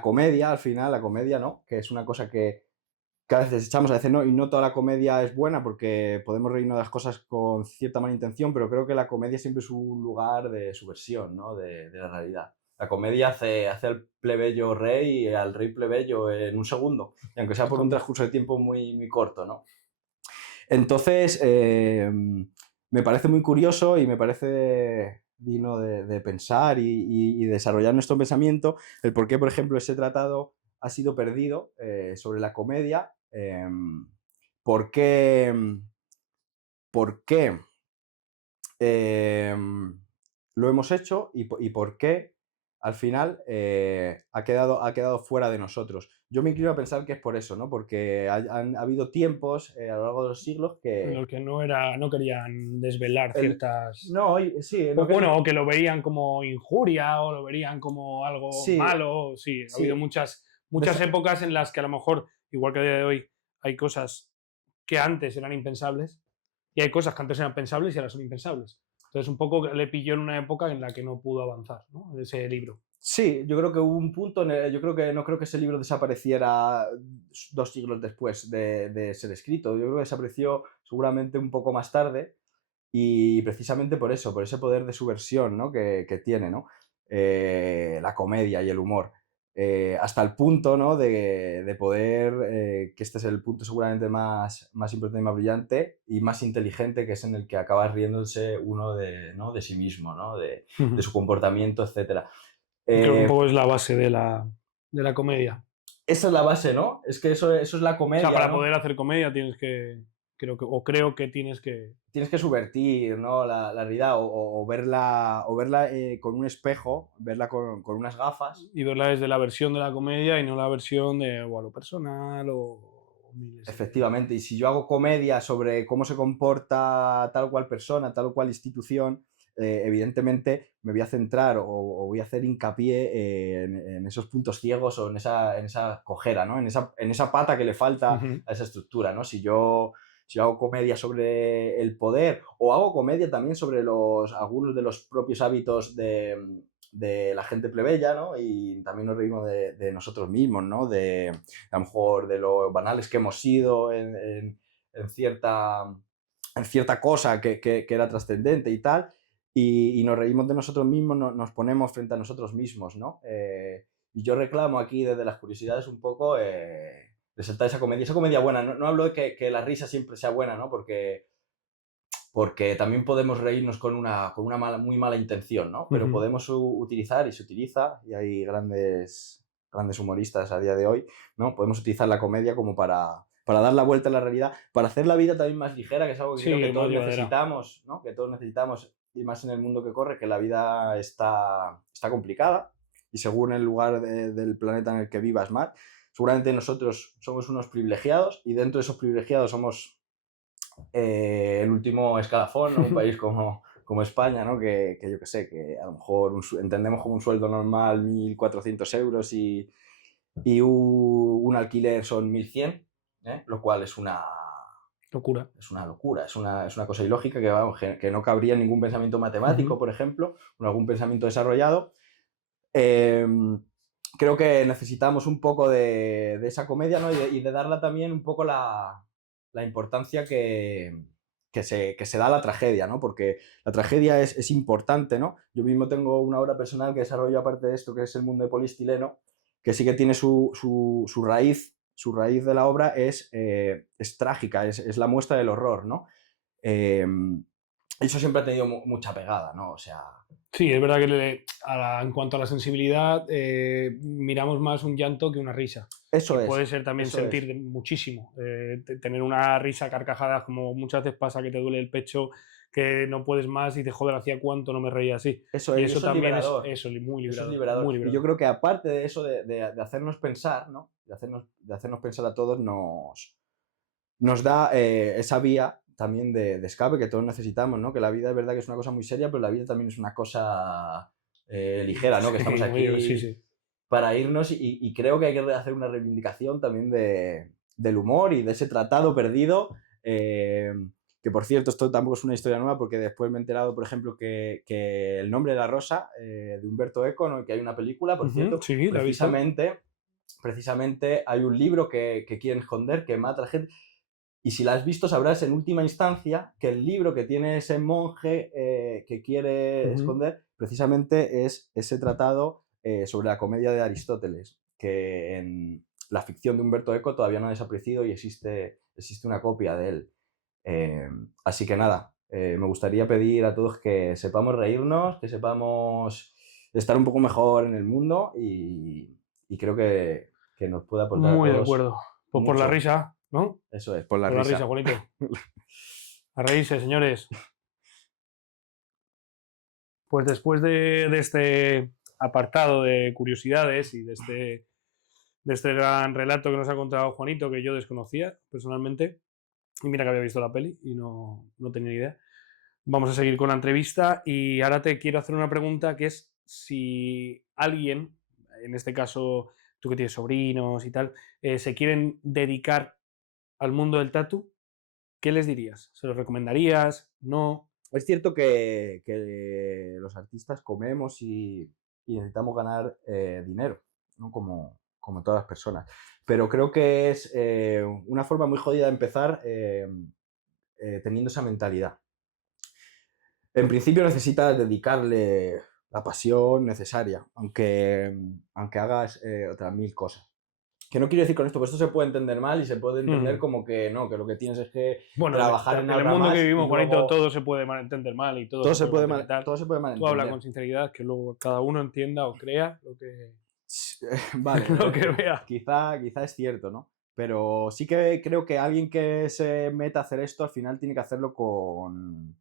comedia, al final, la comedia, ¿no? Que es una cosa que a veces echamos, a veces no, y no toda la comedia es buena porque podemos reírnos de las cosas con cierta mala intención, pero creo que la comedia siempre es un lugar de subversión, ¿no? De la realidad. La comedia hace al plebeyo rey y al rey plebeyo en un segundo, y aunque sea por un transcurso de tiempo muy, muy corto, ¿no? Entonces, me parece muy curioso y me parece digno de pensar y desarrollar nuestro pensamiento el por qué, por ejemplo, ese tratado ha sido perdido sobre la comedia, por qué, por qué lo hemos hecho y por qué al final ha quedado fuera de nosotros. Yo me inclino a pensar que es por eso, ¿no? Porque ha habido tiempos a lo largo de los siglos En que los que no querían desvelar el, ciertas... no, sí, O no quería, bueno, o que lo veían como injuria o lo verían como algo sí, malo. Sí, ha habido sí, muchas épocas en las que a lo mejor, igual que a día de hoy, hay cosas que antes eran impensables y hay cosas que antes eran pensables y ahora son impensables. Entonces, un poco le pilló en una época en la que no pudo avanzar, ¿no? Ese libro. sí, yo creo que hubo un punto, yo creo que no creo que ese libro desapareciera 2 siglos después de ser escrito. Yo creo que desapareció seguramente un poco más tarde. Y precisamente por eso, por ese poder de subversión, ¿no? que tiene, ¿no? La comedia y el humor. Hasta el punto, ¿no? de poder, que este es el punto seguramente más importante y más brillante y más inteligente, que es en el que acaba riéndose uno ¿no? de sí mismo, ¿no? de su comportamiento, etc. Creo que un poco es la base de la comedia. Esa es la base, ¿no? Es que eso es la O sea, comedia, para ¿no? poder hacer comedia tienes que, creo que tienes que... Tienes que subvertir, ¿no? la realidad o verla con un espejo, verla con unas gafas. Y verla desde la versión de la comedia y no la versión de o a lo personal o miles de... Efectivamente, y si yo hago comedia sobre cómo se comporta tal o cual persona, tal o cual institución, evidentemente me voy a centrar o voy a hacer hincapié en esos puntos ciegos o en esa cojera, ¿no? En esa pata que le falta Ujú. a esa estructura, ¿no? Si yo hago comedia sobre el poder o hago comedia también sobre algunos de los propios hábitos de la gente plebeya, ¿no? Y también nos reímos de nosotros mismos, ¿no? A lo mejor de lo banales que hemos sido en cierta cosa que era trascendente y tal, y nos reímos de nosotros mismos, nos ponemos frente a nosotros mismos, ¿no? Y yo reclamo aquí desde las curiosidades un poco resaltar esa comedia buena. No hablo de que la risa siempre sea buena, ¿no? Porque también podemos reírnos con una muy mala intención, ¿no? Pero Ujú. podemos utilizar, y se utiliza, y hay grandes humoristas a día de hoy, ¿no? Podemos utilizar la comedia como para dar la vuelta a la realidad, para hacer la vida también más ligera, que es algo que creo que Sí, más todos llevadera. necesitamos, ¿no? Que todos necesitamos, y más en el mundo que corre, que la vida está complicada, y según el lugar del planeta en el que vivas más, seguramente nosotros somos unos privilegiados, y dentro de esos privilegiados somos el último escalafón, ¿no? Un país como España, ¿no? Que yo que sé, que a lo mejor entendemos como un sueldo normal 1.400 euros y un alquiler son 1.100, lo cual Locura. es una locura, es una cosa ilógica que, vamos, que no cabría en ningún pensamiento matemático, Ujú. por ejemplo, o en algún pensamiento desarrollado. Eh, Creo que necesitamos un poco de esa comedia, ¿no? Y de darla también un poco la importancia que se da a la tragedia, ¿no? Porque la tragedia es importante, ¿no? Yo mismo tengo una obra personal que desarrollo aparte de esto, que es El mundo de Polistileno, que sí que tiene su raíz. Su raíz de la obra es trágica, es la muestra del horror, ¿no? Eh, Eso siempre ha tenido mucha pegada, ¿no? O sea, Sí, es verdad que en cuanto a la sensibilidad, miramos más un llanto que una risa. Y eso puede es, ser también eso es. sentir muchísimo. Tener una risa a carcajadas, como muchas veces pasa que te duele el pecho, que no puedes más y te joder, hacía cuánto no me reía así. Eso Y es, y eso eso es también es liberador. eso, muy Eso es liberador, liberador. muy Y yo liberador. creo que aparte de eso, de hacernos pensar, ¿no? De hacernos pensar a todos, nos da esa vía también de escape que todos necesitamos, ¿no? Que la vida es verdad que es una cosa muy seria, pero la vida también es una cosa ligera, ¿no? Que estamos Sí, aquí sí. para irnos y creo que hay que hacer una reivindicación también del humor y de ese tratado perdido. Que por cierto, esto tampoco es una historia nueva porque después me he enterado, por ejemplo, que El nombre de la rosa, de Humberto Eco, ¿no? Que hay una película, por Ujú, cierto, sí, la he visto. precisamente hay un libro que quieren esconder, que mata a la gente. Y si la has visto, sabrás en última instancia que el libro que tiene ese monje que quiere Ujú. esconder, precisamente es ese tratado sobre la comedia de Aristóteles, que en la ficción de Humberto Eco todavía no ha desaparecido y existe una copia de él. Así que nada, me gustaría pedir a todos que sepamos reírnos, que sepamos estar un poco mejor en el mundo y creo que nos puede aportar a Muy de todos acuerdo. Pues por la mucho. risa, ¿no? Eso es, por la Por la risa. risa, Juanito. A reírse, señores. Pues después de este apartado de curiosidades y de este gran relato que nos ha contado Juanito, que yo desconocía personalmente, y mira que había visto la peli y no tenía ni idea, vamos a seguir con la entrevista y ahora te quiero hacer una pregunta que es si alguien, en este caso tú que tienes sobrinos y tal, se quieren dedicar al mundo del tatu, ¿qué les dirías? ¿Se los recomendarías? ¿No? Es cierto que los artistas comemos y necesitamos ganar dinero, ¿no? Como todas las personas. Pero creo que es una forma muy jodida de empezar teniendo esa mentalidad. En principio necesitas dedicarle la pasión necesaria, aunque hagas otras 1000 cosas. Que no quiero decir con esto, pues esto se puede entender mal y se puede entender como que no, que lo que tienes es que Bueno, trabajar en en el algo mundo más que y vivimos, Juanito, luego todo se puede malentender mal y todo, todo se puede mal, todo se puede Tú habla malentender. con sinceridad, que luego cada uno entienda o crea lo que, Vale, lo que vea. quizá es cierto, ¿no? Pero sí que creo que alguien que se meta a hacer esto al final tiene que hacerlo con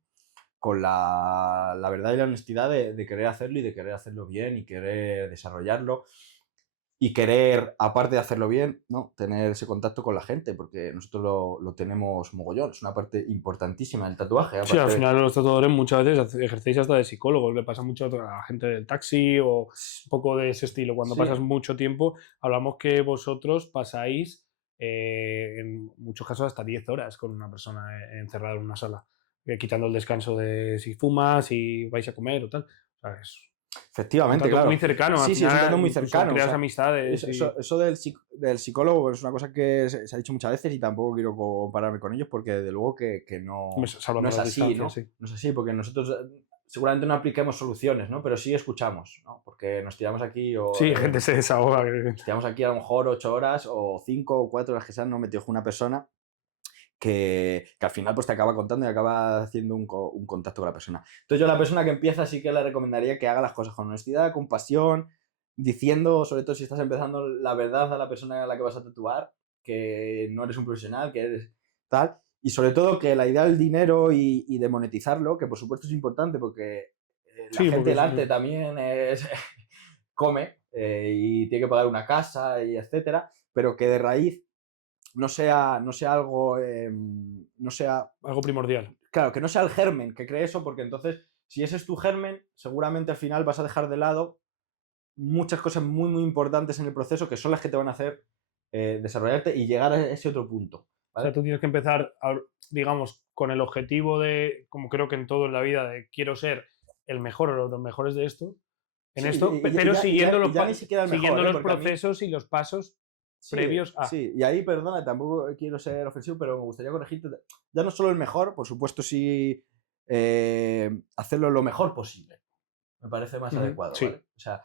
la verdad y la honestidad de querer hacerlo y de querer hacerlo bien y querer desarrollarlo y querer, aparte de hacerlo bien, ¿no? Tener ese contacto con la gente, porque nosotros lo tenemos mogollón, es una parte importantísima del tatuaje. Sí, al Aparte, final los tatuadores muchas veces ejercéis hasta de psicólogos, le pasa mucho a la gente del taxi o un poco de ese estilo. Cuando sí, pasas mucho tiempo, hablamos que vosotros pasáis en muchos casos hasta 10 horas con una persona encerrada en una sala, quitando el descanso de si fumas, si vais a comer o tal. O sea, es un efectivamente, trato muy claro. cercano, al Sí, sí, es un trato final muy incluso cercano. O creas sea, amistades. eso del psicólogo es una cosa que se ha dicho muchas veces y tampoco quiero compararme con ellos porque desde luego que Salvando no es las así, distancias, ¿no? sí. No es así porque nosotros seguramente no apliquemos soluciones, ¿no? Pero sí escuchamos, ¿no? Porque nos tiramos aquí Sí, gente se desahoga. nos tiramos aquí a lo mejor 8 horas o 5 o 4 las que sean, no metidos con una persona que al final pues te acaba contando y acaba haciendo un contacto con la persona. Entonces yo a la persona que empieza sí que le recomendaría que haga las cosas con honestidad, con pasión, diciendo, sobre todo si estás empezando, la verdad a la persona a la que vas a tatuar, que no eres un profesional, que eres tal, y sobre todo que la idea del dinero y de monetizarlo, que por supuesto es importante porque la Sí, gente porque del arte también come y tiene que pagar una casa y etcétera, pero que de raíz no sea algo, no sea, algo primordial. claro, que no sea el germen que cree eso, porque entonces, si ese es tu germen, seguramente al final vas a dejar de lado muchas cosas muy, muy importantes en el proceso que son las que te van a hacer desarrollarte y llegar a ese otro punto. O sea, ¿Vale? tú tienes que empezar, digamos, con el objetivo de, como creo que en todo en la vida, de quiero ser el mejor o los mejores de esto, en Sí, esto, pero siguiendo y ya ni siquiera el siguiendo mejor, los porque a mí, procesos y los pasos sí, previos a. sí, y ahí, perdona, tampoco quiero ser ofensivo, pero me gustaría corregirte. Ya no solo el mejor, por supuesto, sí hacerlo lo mejor posible. Me parece más adecuado, Sí. ¿vale? O sea,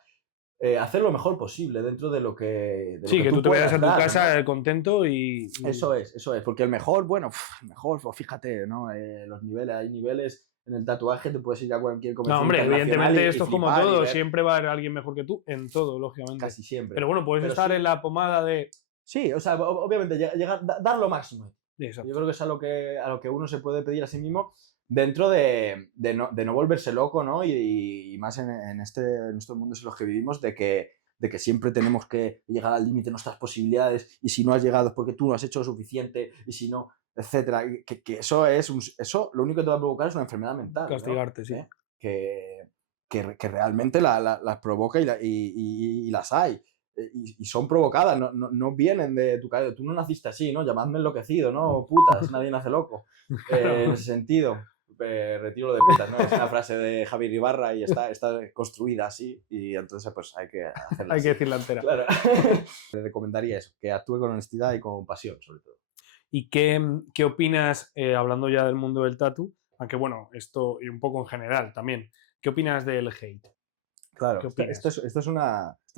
hacer lo mejor posible dentro de lo Sí, que que tú tú te vayas puedas a tu dar, ¿no? casa contento y. Eso es, porque el mejor, bueno, el mejor, pues fíjate, ¿no? Los niveles, hay niveles en el tatuaje, te puedes ir a cualquier No, convención hombre, internacional evidentemente y esto es como flipar y todo, ver siempre va a haber alguien mejor que tú, en todo, lógicamente. casi siempre. Pero bueno, puedes Pero estar sí, en la pomada de. sí, o sea, obviamente, dar lo máximo. Yo Exacto. creo que es a lo que uno se puede pedir a sí mismo dentro de no volverse loco, ¿no? Y más en estos mundos en los que vivimos, de que siempre tenemos que llegar al límite de nuestras posibilidades y si no has llegado es porque tú no has hecho lo suficiente y si no, etcétera. Que eso eso lo único que te va a provocar es una enfermedad mental, ¿no? Castigarte, sí. Que realmente las provoca y las hay. Y son provocadas, no vienen de tu cabeza. Tú no naciste así, ¿no? Llamadme enloquecido, ¿no? Putas, nadie nace loco. En ese sentido, retiro lo de putas, ¿no? Es una frase de Javier Ibarra y está construida así y entonces pues hay que hacerla Hay así. que decirla entera. Claro. Le recomendaría eso, que actúe con honestidad y con pasión, sobre todo. ¿Y qué opinas, hablando ya del mundo del tatu, aunque bueno, esto y un poco en general también, qué opinas del hate? Claro, ¿Qué opinas? esta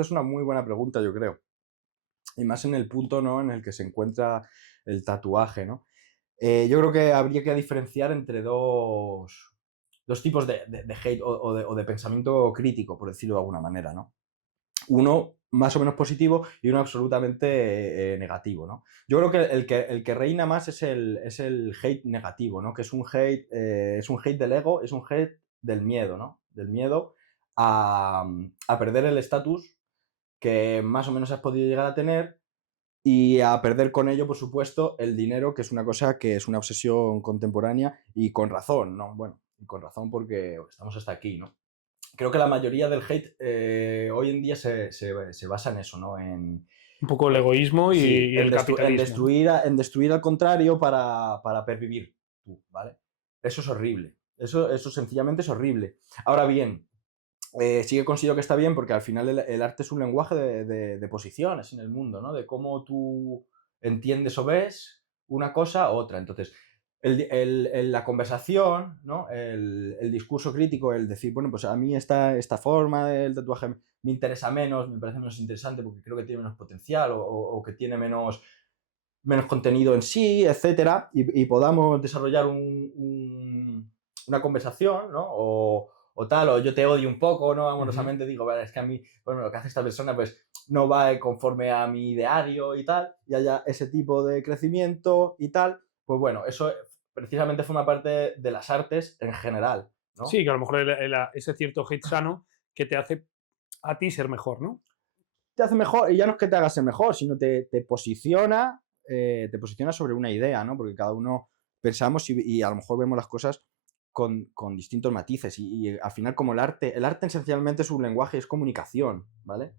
es una muy buena pregunta, yo creo. Y más en el punto, ¿no?, en el que se encuentra el tatuaje, ¿no? Yo creo que habría que diferenciar entre dos tipos de hate o de pensamiento crítico, por decirlo de alguna manera, ¿no? Uno más o menos positivo y uno absolutamente negativo, ¿no? Yo creo que el que reina más es el hate negativo, ¿no? Que es un hate del ego, es un hate del miedo, ¿no? Del miedo a perder el estatus que más o menos has podido llegar a tener y a perder con ello, por supuesto, el dinero, que es una cosa que es una obsesión contemporánea y con razón, ¿no? Bueno, y con razón porque estamos hasta aquí, ¿no? Creo que la mayoría del hate hoy en día se basa en eso, ¿no? Un poco el egoísmo Sí, y el capitalismo, ¿no? en destruir al contrario para pervivir tú, ¿vale? Eso es horrible. Eso sencillamente es horrible. Ahora bien, sí que considero que está bien porque al final el arte es un lenguaje de posiciones en el mundo, ¿no? De cómo tú entiendes o ves una cosa u otra. Entonces, la conversación, ¿no? El discurso crítico, el decir, bueno, pues a mí esta forma del tatuaje me interesa menos, me parece menos interesante porque creo que tiene menos potencial o que tiene menos contenido en sí, etcétera, y podamos desarrollar una conversación, ¿no? O tal, o yo te odio un poco, ¿no? Amorosamente digo, vale, es que a mí, bueno, lo que hace esta persona, pues no va conforme a mi ideario y tal, y haya ese tipo de crecimiento y tal, pues bueno, eso precisamente forma parte de las artes en general, ¿no? Sí, que a lo mejor ese cierto hate sano que te hace a ti ser mejor, ¿no? Te hace mejor, y ya no es que te hagas ser mejor, sino te posiciona sobre una idea, ¿no? Porque cada uno pensamos y a lo mejor vemos las cosas con distintos matices. Y al final, como el arte esencialmente es un lenguaje, es comunicación, ¿vale?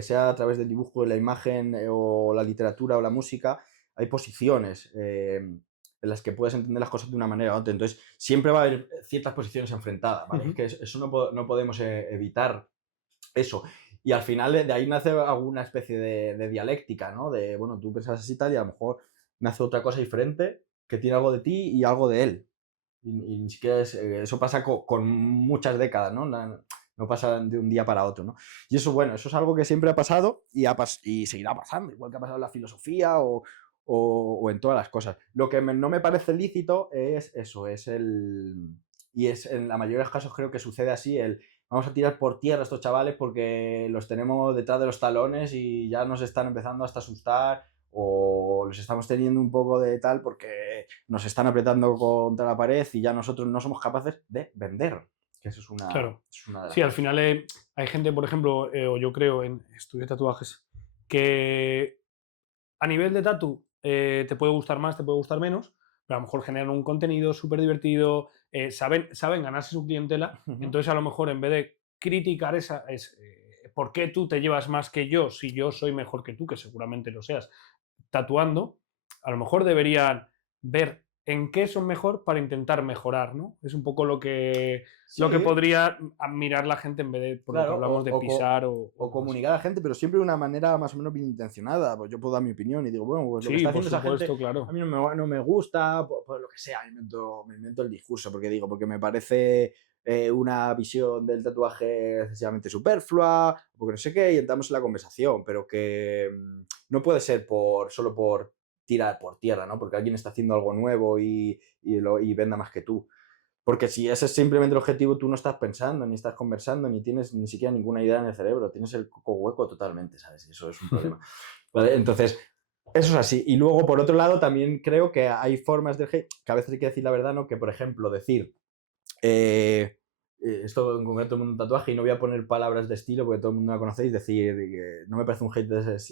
Sea a través del dibujo, de la imagen, o la literatura o la música, hay posiciones en las que puedes entender las cosas de una manera u otra. Entonces, siempre va a haber ciertas posiciones enfrentadas, ¿vale? Es que eso no podemos evitar eso. Y al final de ahí nace alguna especie de dialéctica, ¿no? De, bueno, tú piensas así tal y a lo mejor nace otra cosa diferente que tiene algo de ti y algo de él. Y ni siquiera eso pasa con muchas décadas, ¿no? No pasa de un día para otro, ¿no? Y eso, bueno, eso es algo que siempre ha pasado y seguirá pasando, igual que ha pasado en la filosofía o en todas las cosas. Lo que no me parece lícito es eso, y es en la mayoría de los casos creo que sucede así, vamos a tirar por tierra a estos chavales porque los tenemos detrás de los talones y ya nos están empezando hasta a asustar o los estamos teniendo un poco de tal porque nos están apretando contra la pared y ya nosotros no somos capaces de vender. Que eso Claro. es una de las Sí, al cosas. final hay gente, por ejemplo, o yo creo en estudio de tatuajes, que a nivel de tatu te puede gustar más, te puede gustar menos, pero a lo mejor generan un contenido súper divertido, saben ganarse su clientela, entonces a lo mejor en vez de criticar por qué tú te llevas más que yo si yo soy mejor que tú, que seguramente lo seas, tatuando, a lo mejor deberían ver en qué son mejor para intentar mejorar, ¿no? Es un poco lo que Sí, podría admirar la gente en vez de por lo que claro, hablamos de pisar o o demás. comunicar a la gente, pero siempre de una manera más o menos bien intencionada. Pues yo puedo dar mi opinión y digo, bueno, pues lo que Sí, está por haciendo esa gente supuesto, a claro. mí no me gusta, por lo que sea, me invento el discurso, porque me parece una visión del tatuaje excesivamente superflua, porque no sé qué, y entramos en la conversación, pero que no puede ser solo por tirar por tierra, ¿no? Porque alguien está haciendo algo nuevo y venda más que tú. Porque si ese es simplemente el objetivo, tú no estás pensando, ni estás conversando, ni tienes ni siquiera ninguna idea en el cerebro. Tienes el coco hueco totalmente, ¿sabes? Y eso es un problema. ¿Vale? Entonces, eso es así. Y luego, por otro lado, también creo que hay formas de hate, que a veces hay que decir la verdad, ¿no? Que, por ejemplo, decir, eh, esto en concreto en un tatuaje, y no voy a poner palabras de estilo porque todo el mundo la conocéis, decir, no me parece un hate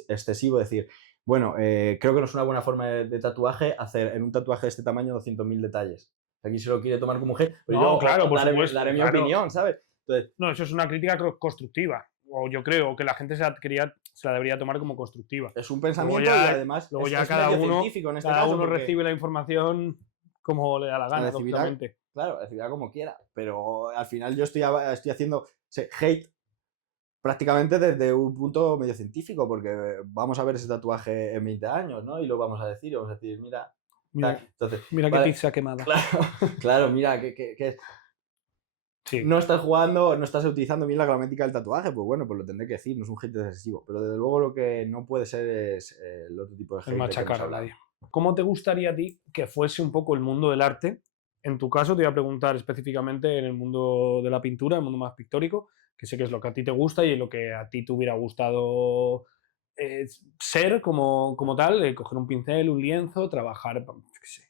excesivo, decir, bueno, creo que no es una buena forma de tatuaje hacer en un tatuaje de este tamaño 200.000 detalles. Aquí se lo quiere tomar como un hate, pero yo No, claro, por daré supuesto, mi claro. opinión, ¿sabes? Entonces, No, eso es una crítica constructiva. O yo creo que la gente se la debería tomar como constructiva. es un Luego pensamiento y ya, además luego ya es cada medio uno, científico en este cada caso uno porque recibe la información como le da la gana, recibirá, lógicamente. claro, recibirá como quiera, pero al final yo estoy haciendo hate prácticamente desde un punto medio científico, porque vamos a ver ese tatuaje en 20 años, ¿no? Y lo vamos a decir, y vamos a decir, mira, Mira, tal. Entonces, mira qué vale, pizza quemada. claro, claro, mira, que es. Sí. no estás jugando, no estás utilizando bien la gramática del tatuaje, pues bueno, pues lo tendré que decir, no es un hate excesivo. Pero desde luego lo que no puede ser es el otro tipo de hate El del que hemos machacar a hablado. nadie. ¿Cómo te gustaría a ti que fuese un poco el mundo del arte? En tu caso, te voy a preguntar específicamente en el mundo de la pintura, el mundo más pictórico, que sé que es lo que a ti te gusta y lo que a ti te hubiera gustado ser como tal, coger un pincel, un lienzo, trabajar, yo qué sé,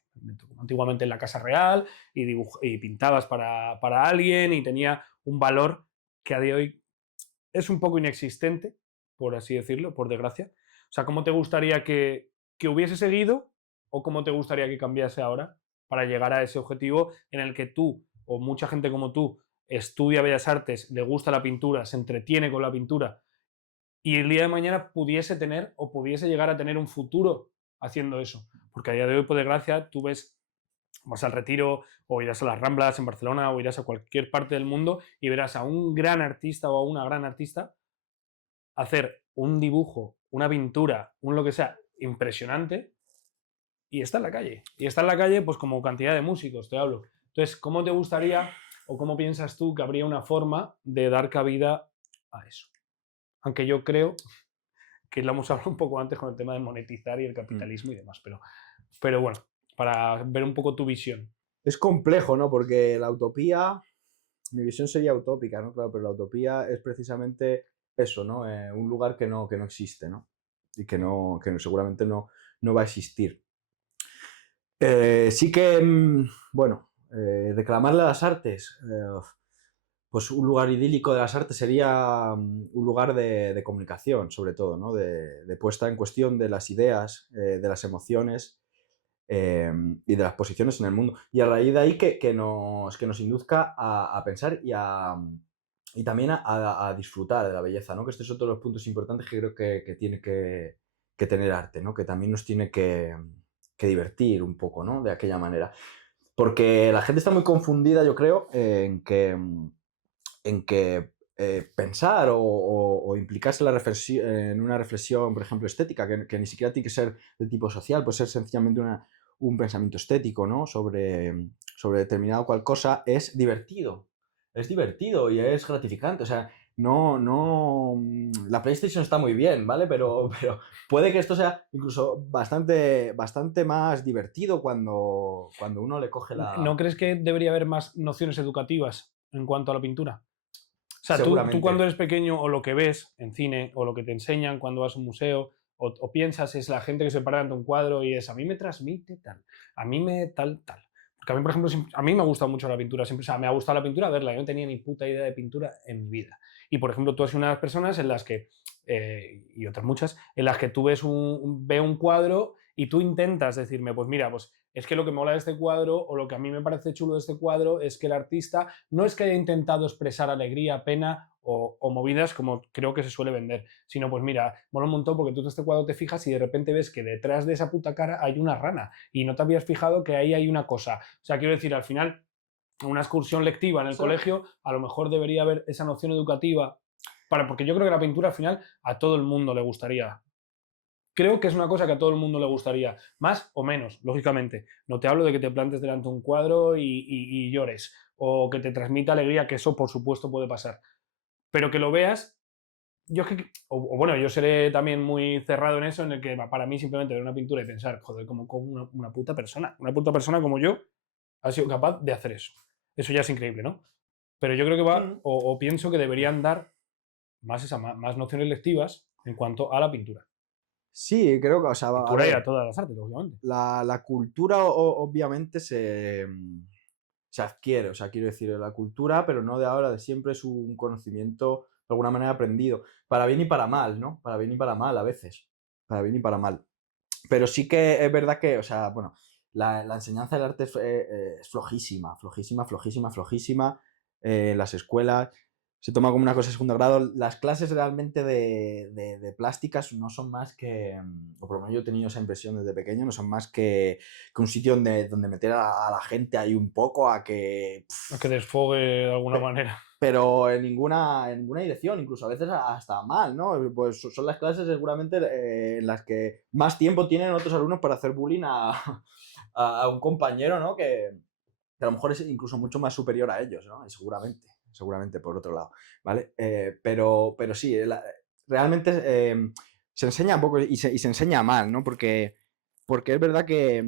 como antiguamente en la Casa Real y pintabas para alguien y tenía un valor que a día de hoy es un poco inexistente, por así decirlo, por desgracia. O sea, ¿cómo te gustaría que hubiese seguido o cómo te gustaría que cambiase ahora para llegar a ese objetivo en el que tú o mucha gente como tú estudia Bellas Artes, le gusta la pintura, se entretiene con la pintura y el día de mañana pudiese tener o pudiese llegar a tener un futuro haciendo eso? Porque a día de hoy, por desgracia, tú vas al Retiro o irás a las Ramblas en Barcelona o irás a cualquier parte del mundo y verás a un gran artista o a una gran artista hacer un dibujo, una pintura, un lo que sea impresionante y está en la calle. Y está en la calle pues como cantidad de músicos, te hablo. Entonces, ¿cómo te gustaría o cómo piensas tú que habría una forma de dar cabida a eso? Aunque yo creo que lo hemos hablado un poco antes con el tema de monetizar y el capitalismo y demás, pero bueno, para ver un poco tu visión. Es complejo, ¿no? Porque la utopía, mi visión sería utópica, ¿no? Claro, pero la utopía es precisamente eso, ¿no? Un lugar que no existe, ¿no? Y que seguramente no va a existir. Sí que, bueno, reclamarle a las artes, pues un lugar idílico de las artes sería un lugar de comunicación, sobre todo, ¿no? De puesta en cuestión de las ideas, de las emociones y de las posiciones en el mundo. Y a raíz de ahí que nos induzca a pensar y también a disfrutar de la belleza, ¿no? Que este es otro de los puntos importantes que creo que tiene que tener arte, ¿no? Que también nos tiene que divertir un poco, ¿no? De aquella manera. Porque la gente está muy confundida, yo creo, en que pensar o implicarse en una reflexión, por ejemplo, estética, que ni siquiera tiene que ser de tipo social, puede ser sencillamente un pensamiento estético, ¿no? Sobre determinado cual cosa, es divertido. Es divertido y es gratificante. O sea, la PlayStation está muy bien, ¿vale? Pero puede que esto sea incluso bastante más divertido cuando uno le coge ¿No la... crees que debería haber más nociones educativas en cuanto a la pintura? O sea, tú cuando Seguramente. eres pequeño o lo que ves en cine o lo que te enseñan cuando vas a un museo o piensas es la gente que se para ante un cuadro y es a mí me transmite tal, a mí me tal, tal. Porque a mí, por ejemplo, a mí me ha gustado mucho la pintura, siempre, o sea, me ha gustado la pintura verla, yo no tenía ni puta idea de pintura en mi vida. Y, por ejemplo, tú eres una de las personas en las que, y otras muchas, en las que tú ves ve un cuadro y tú intentas decirme, pues mira, pues es que lo que me mola de este cuadro o lo que a mí me parece chulo de este cuadro es que el artista no es que haya intentado expresar alegría, pena o movidas como creo que se suele vender, sino pues mira, mola un montón porque tú en este cuadro te fijas y de repente ves que detrás de esa puta cara hay una rana y no te habías fijado que ahí hay una cosa. O sea, quiero decir, al final, una excursión lectiva en el colegio, a lo mejor debería haber esa noción educativa, porque yo creo que la pintura al final a todo el mundo le gustaría. Creo que es una cosa que a todo el mundo le gustaría, más o menos, lógicamente. No te hablo de que te plantes delante de un cuadro y llores, o que te transmita alegría, que eso por supuesto puede pasar. Pero que lo veas, yo es que, o bueno, yo seré también muy cerrado en eso, en el que para mí simplemente ver una pintura y pensar, joder, como una puta persona como yo ha sido capaz de hacer eso. Eso ya es increíble, ¿no? Pero yo creo que va, Mm. o pienso que deberían dar más nociones lectivas en cuanto a la pintura. Sí, creo que, o sea, a Pintura y a ver, todas las artes, lógicamente. la cultura obviamente se adquiere, o sea, quiero decir, la cultura, pero no de ahora, de siempre es un conocimiento de alguna manera aprendido, para bien y para mal, ¿no? Para bien y para mal a veces, para bien y para mal. Pero sí que es verdad que, o sea, bueno, la enseñanza del arte es flojísima, flojísima, flojísima, flojísima en las escuelas. Se toma como una cosa de segundo grado. Las clases realmente de plásticas no son más que, o por lo menos yo he tenido esa impresión desde pequeño, no son más que un sitio donde meter a la gente ahí un poco a que... A que desfogue de alguna manera. Pero en ninguna dirección, incluso a veces hasta mal, ¿no? Pues son las clases seguramente en las que más tiempo tienen otros alumnos para hacer bullying a un compañero, ¿no? Que a lo mejor es incluso mucho más superior a ellos, ¿no? Seguramente. seguramente por otro lado, ¿vale? Pero sí, realmente se enseña poco y se enseña mal, ¿no? Porque es verdad que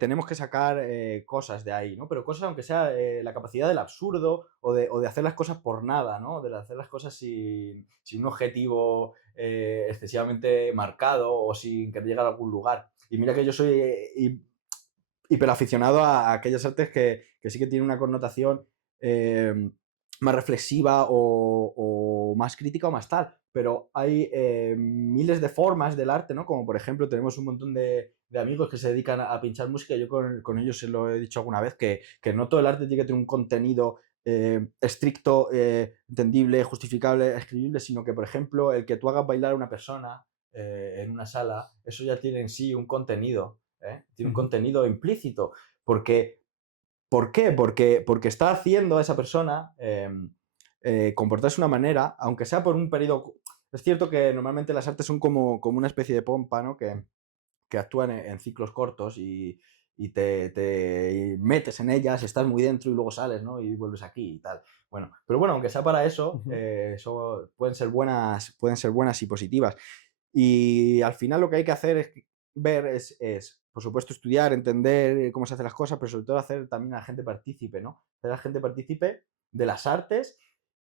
tenemos que sacar cosas de ahí, ¿no? Pero cosas, aunque sea la capacidad del absurdo o de hacer las cosas por nada, ¿no? De hacer las cosas sin un objetivo excesivamente marcado o sin querer llegar a algún lugar. Y mira que yo soy hiperaficionado a aquellas artes que sí que tienen una connotación más reflexiva o más crítica o más tal. Pero hay miles de formas del arte, ¿no? Como por ejemplo tenemos un montón de amigos que se dedican a pinchar música. Yo con ellos se lo he dicho alguna vez, que no todo el arte tiene que tener un contenido estricto, entendible, justificable, escribible, sino que, por ejemplo, el que tú hagas bailar a una persona en una sala, eso ya tiene en sí un contenido, tiene un contenido implícito. ¿Por qué? Porque está haciendo a esa persona comportarse de una manera, aunque sea por un periodo. Es cierto que normalmente las artes son como una especie de pompa, ¿no? Que actúan en ciclos cortos y te metes en ellas, estás muy dentro y luego sales, ¿no? Y vuelves aquí y tal. Bueno, pero bueno, aunque sea para eso, eso pueden ser buenas y positivas. Y al final lo que hay que hacer es, por supuesto, estudiar, entender cómo se hacen las cosas, pero sobre todo hacer también a la gente partícipe, ¿no? Hacer a la gente partícipe de las artes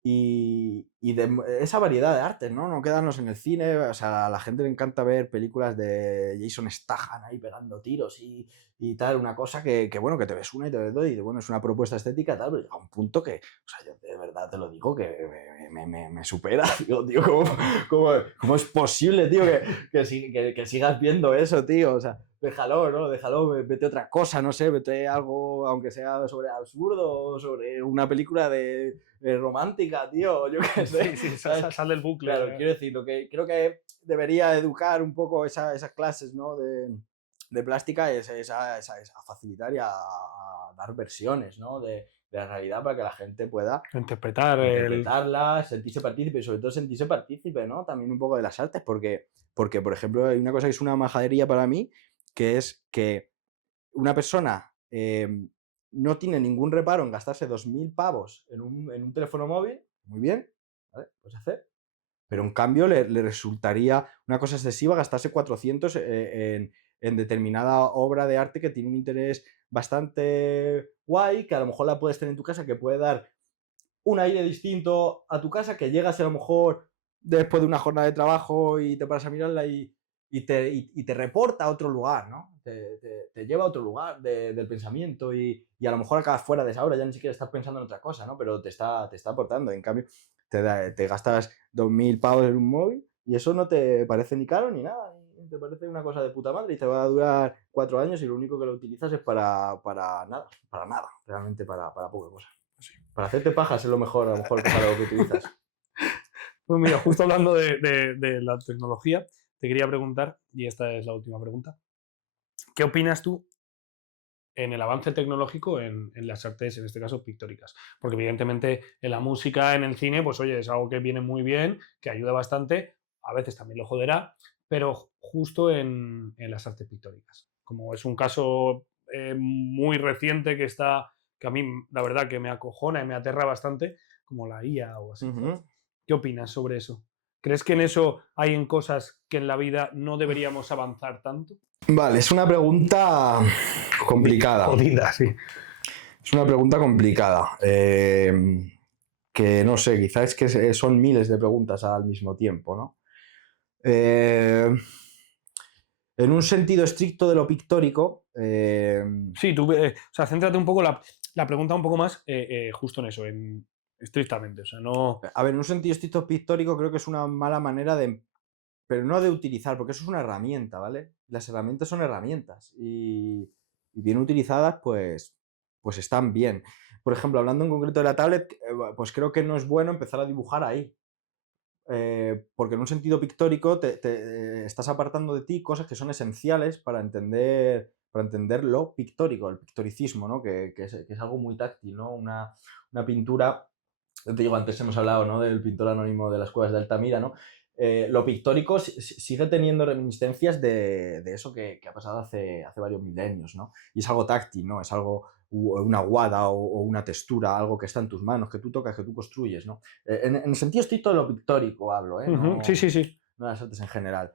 y de esa variedad de artes, ¿no? No quedarnos en el cine. O sea, a la gente le encanta ver películas de Jason Statham ahí pegando tiros y tal, una cosa que bueno, que te ves una y te ves dos y bueno, es una propuesta estética tal, pero llega un punto que, o sea, yo de verdad te lo digo, que me supera. Digo, tío, ¿cómo es posible, tío, que sigas viendo eso, tío? O sea, déjalo, ¿no? Déjalo, vete a otra cosa, no sé, vete a algo, aunque sea sobre absurdo o sobre una película de romántica, tío, yo qué sé. Sí, sal del bucle. Claro, quiero decir, lo que creo que debería educar un poco esas clases, ¿no? de plástica es a facilitar y a dar versiones, ¿no? de la realidad para que la gente pueda interpretarla, sentirse partícipe y sobre todo sentirse partícipe, ¿no? También un poco de las artes, porque por ejemplo, hay una cosa que es una majadería para mí, que es que una persona no tiene ningún reparo en gastarse 2.000 pavos en un teléfono móvil, muy bien, ¿vale? Puedes hacer. Pero en cambio le resultaría una cosa excesiva gastarse 400 en determinada obra de arte que tiene un interés bastante guay, que a lo mejor la puedes tener en tu casa, que puede dar un aire distinto a tu casa, que llegas a lo mejor después de una jornada de trabajo y te paras a mirarla y te reporta a otro lugar, ¿no? Te lleva a otro lugar del pensamiento y a lo mejor acabas fuera de esa hora, ya ni siquiera estás pensando en otra cosa, ¿no? Pero te está aportando. En cambio, te gastas 2.000 pavos en un móvil y eso no te parece ni caro ni nada. Te parece una cosa de puta madre y te va a durar 4 años y lo único que lo utilizas es para nada, realmente para poca cosa. Sí. Para hacerte pajas es lo mejor, a lo mejor, para lo que utilizas. Pues mira, justo hablando de la tecnología, te quería preguntar, y esta es la última pregunta, ¿qué opinas tú en el avance tecnológico en las artes, en este caso pictóricas? Porque evidentemente en la música, en el cine, pues oye, es algo que viene muy bien, que ayuda bastante, a veces también lo joderá, pero justo en las artes pictóricas. Como es un caso muy reciente que a mí la verdad que me acojona y me aterra bastante, como la IA o así. ¿Qué opinas sobre eso? ¿Crees que en eso hay en cosas que en la vida no deberíamos avanzar tanto? Vale, es una pregunta complicada. Jodida, sí. Es una pregunta complicada. Que no sé, quizás es que son miles de preguntas al mismo tiempo, ¿no? En un sentido estricto de lo pictórico. Sí, tú, o sea, céntrate un poco la pregunta un poco más justo en eso, estrictamente. O sea, no. A ver, en un sentido estricto pictórico creo que es una mala manera pero no de utilizar, porque eso es una herramienta, ¿vale? Las herramientas son herramientas y bien utilizadas, pues están bien. Por ejemplo, hablando en concreto de la tablet, pues creo que no es bueno empezar a dibujar ahí. Porque en un sentido pictórico te estás apartando de ti cosas que son esenciales para entender lo pictórico, el pictoricismo, ¿no? Que es algo muy táctil, ¿no? Una pintura, te digo, antes hemos hablado, ¿no? Del pintor anónimo de las cuevas de Altamira, ¿no? Lo pictórico sigue teniendo reminiscencias de eso que ha pasado hace varios milenios, ¿no? Y es algo táctil, ¿no? Es algo una aguada o una textura, algo que está en tus manos, que tú tocas, que tú construyes, ¿no? En el sentido estricto de lo pictórico hablo, ¿eh? Ujú. Sí, sí, sí. No de las artes en general.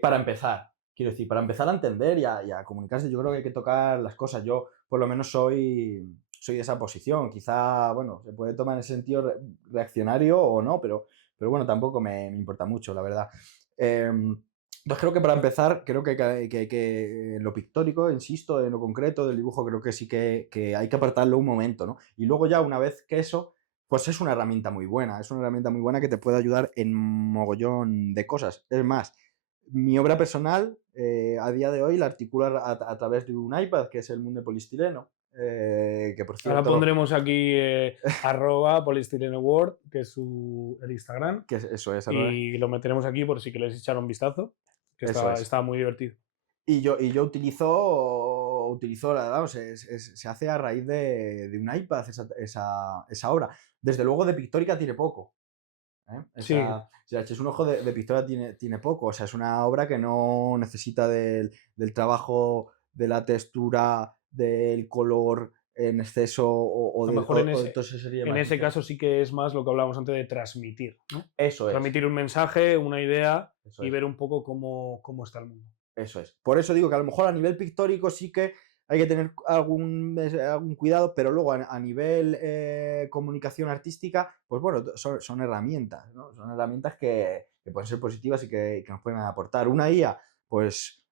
Para empezar, quiero decir, para empezar a entender y a comunicarse, yo creo que hay que tocar las cosas. Yo, por lo menos, soy de esa posición. Quizá, bueno, se puede tomar en ese sentido reaccionario o no, pero bueno, tampoco me importa mucho, la verdad. Entonces creo que para empezar, creo que hay que en lo pictórico, insisto, en lo concreto del dibujo, creo que sí que hay que apartarlo un momento, ¿no? Y luego ya una vez que eso, pues es una herramienta muy buena, que te puede ayudar en mogollón de cosas. Es más, mi obra personal a día de hoy la articulo a través de un iPad, que es el Mundo de Polistileno, que por Ahora cierto... pondremos aquí @polystyrene_world, que es el Instagram, Que eso es, y lo meteremos aquí por si queréis echar un vistazo, que eso es. está muy divertido. Y yo utilizo la verdad, se hace a raíz de un iPad esa obra. Desde luego de pictórica tiene poco. Sí. Si le echéis un ojo de pictórica tiene poco. O sea, es una obra que no necesita del trabajo, de la textura, del color en exceso A lo mejor entonces sería en más ese ligero. caso sí que es más lo que hablábamos antes de transmitir, ¿no? Eso es. Transmitir un mensaje, una idea Eso y es. ver un poco cómo está el mundo. Eso es. Por eso digo que a lo mejor a nivel pictórico sí que hay que tener algún cuidado, pero luego a nivel comunicación artística, pues bueno, son herramientas, ¿no? Son herramientas que pueden ser positivas y que nos pueden aportar. Una IA, pues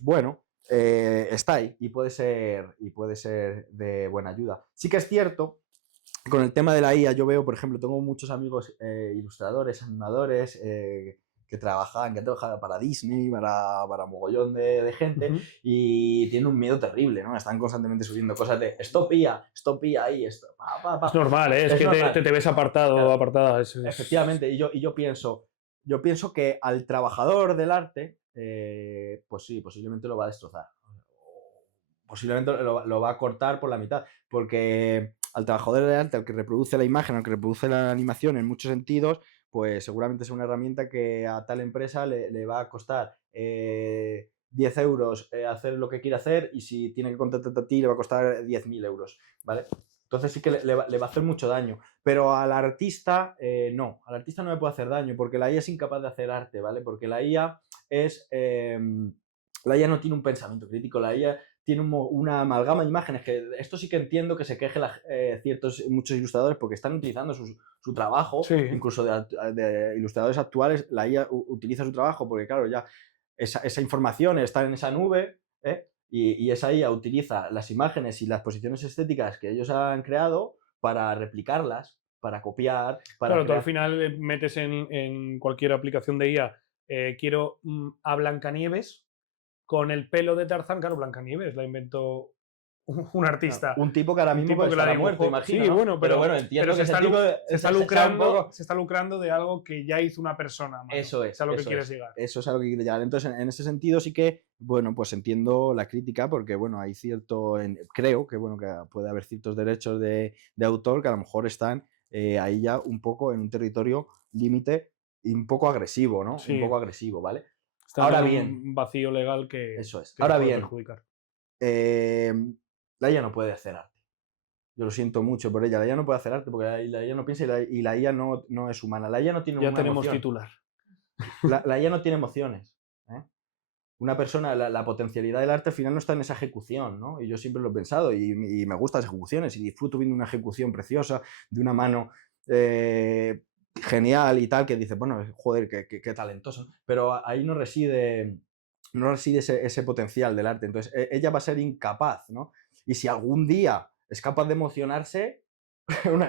bueno, está ahí y puede ser de buena ayuda. Sí que es cierto, con el tema de la IA, yo veo, por ejemplo, tengo muchos amigos ilustradores, animadores, que trabajan para Disney, para mogollón de gente, y tienen un miedo terrible, ¿no? Están constantemente subiendo cosas de stop IA ahí, esto, Es normal, ¿eh? Es que normal. te ves apartado, Claro. apartada. Efectivamente, y yo pienso que al trabajador del arte, pues sí, posiblemente lo va a destrozar. Posiblemente lo va a cortar por la mitad, porque al trabajador del arte, al que reproduce la imagen, al que reproduce la animación en muchos sentidos, pues seguramente es una herramienta que a tal empresa le va a costar 10 euros hacer lo que quiere hacer, y si tiene que contratarte a ti le va a costar 10.000 euros, ¿vale? Entonces sí que le va a hacer mucho daño. Pero al artista no. Al artista no le puede hacer daño, porque la IA es incapaz de hacer arte, ¿vale? Porque la IA la IA no tiene un pensamiento crítico, la IA tiene una amalgama de imágenes, que esto sí que entiendo que se queje muchos ilustradores, porque están utilizando su trabajo, Sí. incluso de ilustradores actuales, la IA utiliza su trabajo, porque claro, ya esa información está en esa nube, y esa IA utiliza las imágenes y las posiciones estéticas que ellos han creado para replicarlas, para copiar, para claro, tú crear... al final metes en cualquier aplicación de IA, quiero a Blancanieves con el pelo de Tarzán. Claro, Blancanieves la inventó un artista. Un tipo que ahora mismo tipo que la estará dibujó. muerto, imagino, Sí, ¿no? bueno, pero entiendo que se está lucrando de algo que ya hizo una persona. Mano. Eso es. Es a lo que quieres llegar. Eso es a lo que quieres llegar. Entonces, en ese sentido sí que, bueno, pues entiendo la crítica, porque, bueno, hay creo que, bueno, que puede haber ciertos derechos de autor que a lo mejor están ahí ya un poco en un territorio límite y un poco agresivo, ¿no? Sí. Un poco agresivo, ¿vale? Está ahora en bien, un vacío legal que, eso es. que Ahora te puede bien, perjudicar. La IA no puede hacer arte. Yo lo siento mucho por ella. La IA no puede hacer arte porque la IA no piensa, y la IA no es humana. La IA no tiene Ya tenemos emoción. titular. La IA no tiene emociones. Una persona, la potencialidad del arte al final no está en esa ejecución, ¿no? Y yo siempre lo he pensado, y me gustan las ejecuciones, y disfruto viendo una ejecución preciosa de una mano genial y tal, que dice, bueno, joder, qué talentoso. Pero ahí no reside ese potencial del arte. Entonces, ella va a ser incapaz, ¿no? Y si algún día es capaz de emocionarse,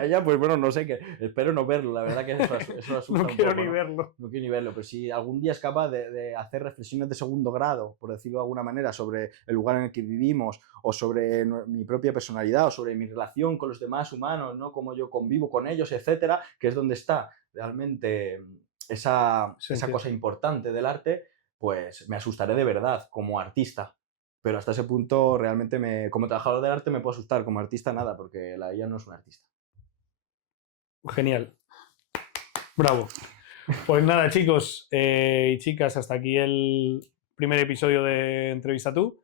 ella, pues bueno, no sé qué, espero no verlo, la verdad que eso asusta no un quiero poco, ni ¿no? verlo. No quiero ni verlo, pero si algún día es capaz de hacer reflexiones de segundo grado, por decirlo de alguna manera, sobre el lugar en el que vivimos, o sobre mi propia personalidad, o sobre mi relación con los demás humanos, ¿no? Cómo yo convivo con ellos, etcétera, que es donde está realmente esa cosa importante del arte, pues me asustaré de verdad como artista. Pero hasta ese punto realmente como trabajador del arte me puedo asustar, como artista nada, porque la IA no es un artista. Genial. Bravo. Pues nada, chicos y chicas, hasta aquí el primer episodio de Entrevista Tú.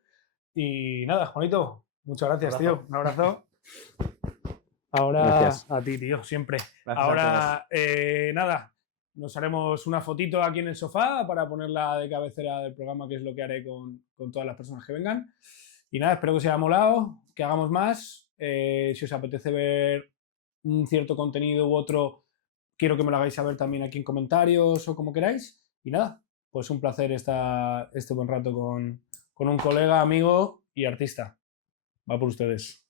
Y nada, Juanito, Muchas gracias, Abrazo. tío. Un abrazo. Ahora Gracias. a ti, tío, siempre. Gracias a Ahora, nada, nos haremos una fotito aquí en el sofá para ponerla de cabecera del programa, que es lo que haré con todas las personas que vengan. Y nada, espero que os haya molado, que hagamos más. Si os apetece ver un cierto contenido u otro, quiero que me lo hagáis saber también aquí en comentarios o como queráis. Y nada, pues un placer estar este buen rato con un colega, amigo y artista. Va por ustedes.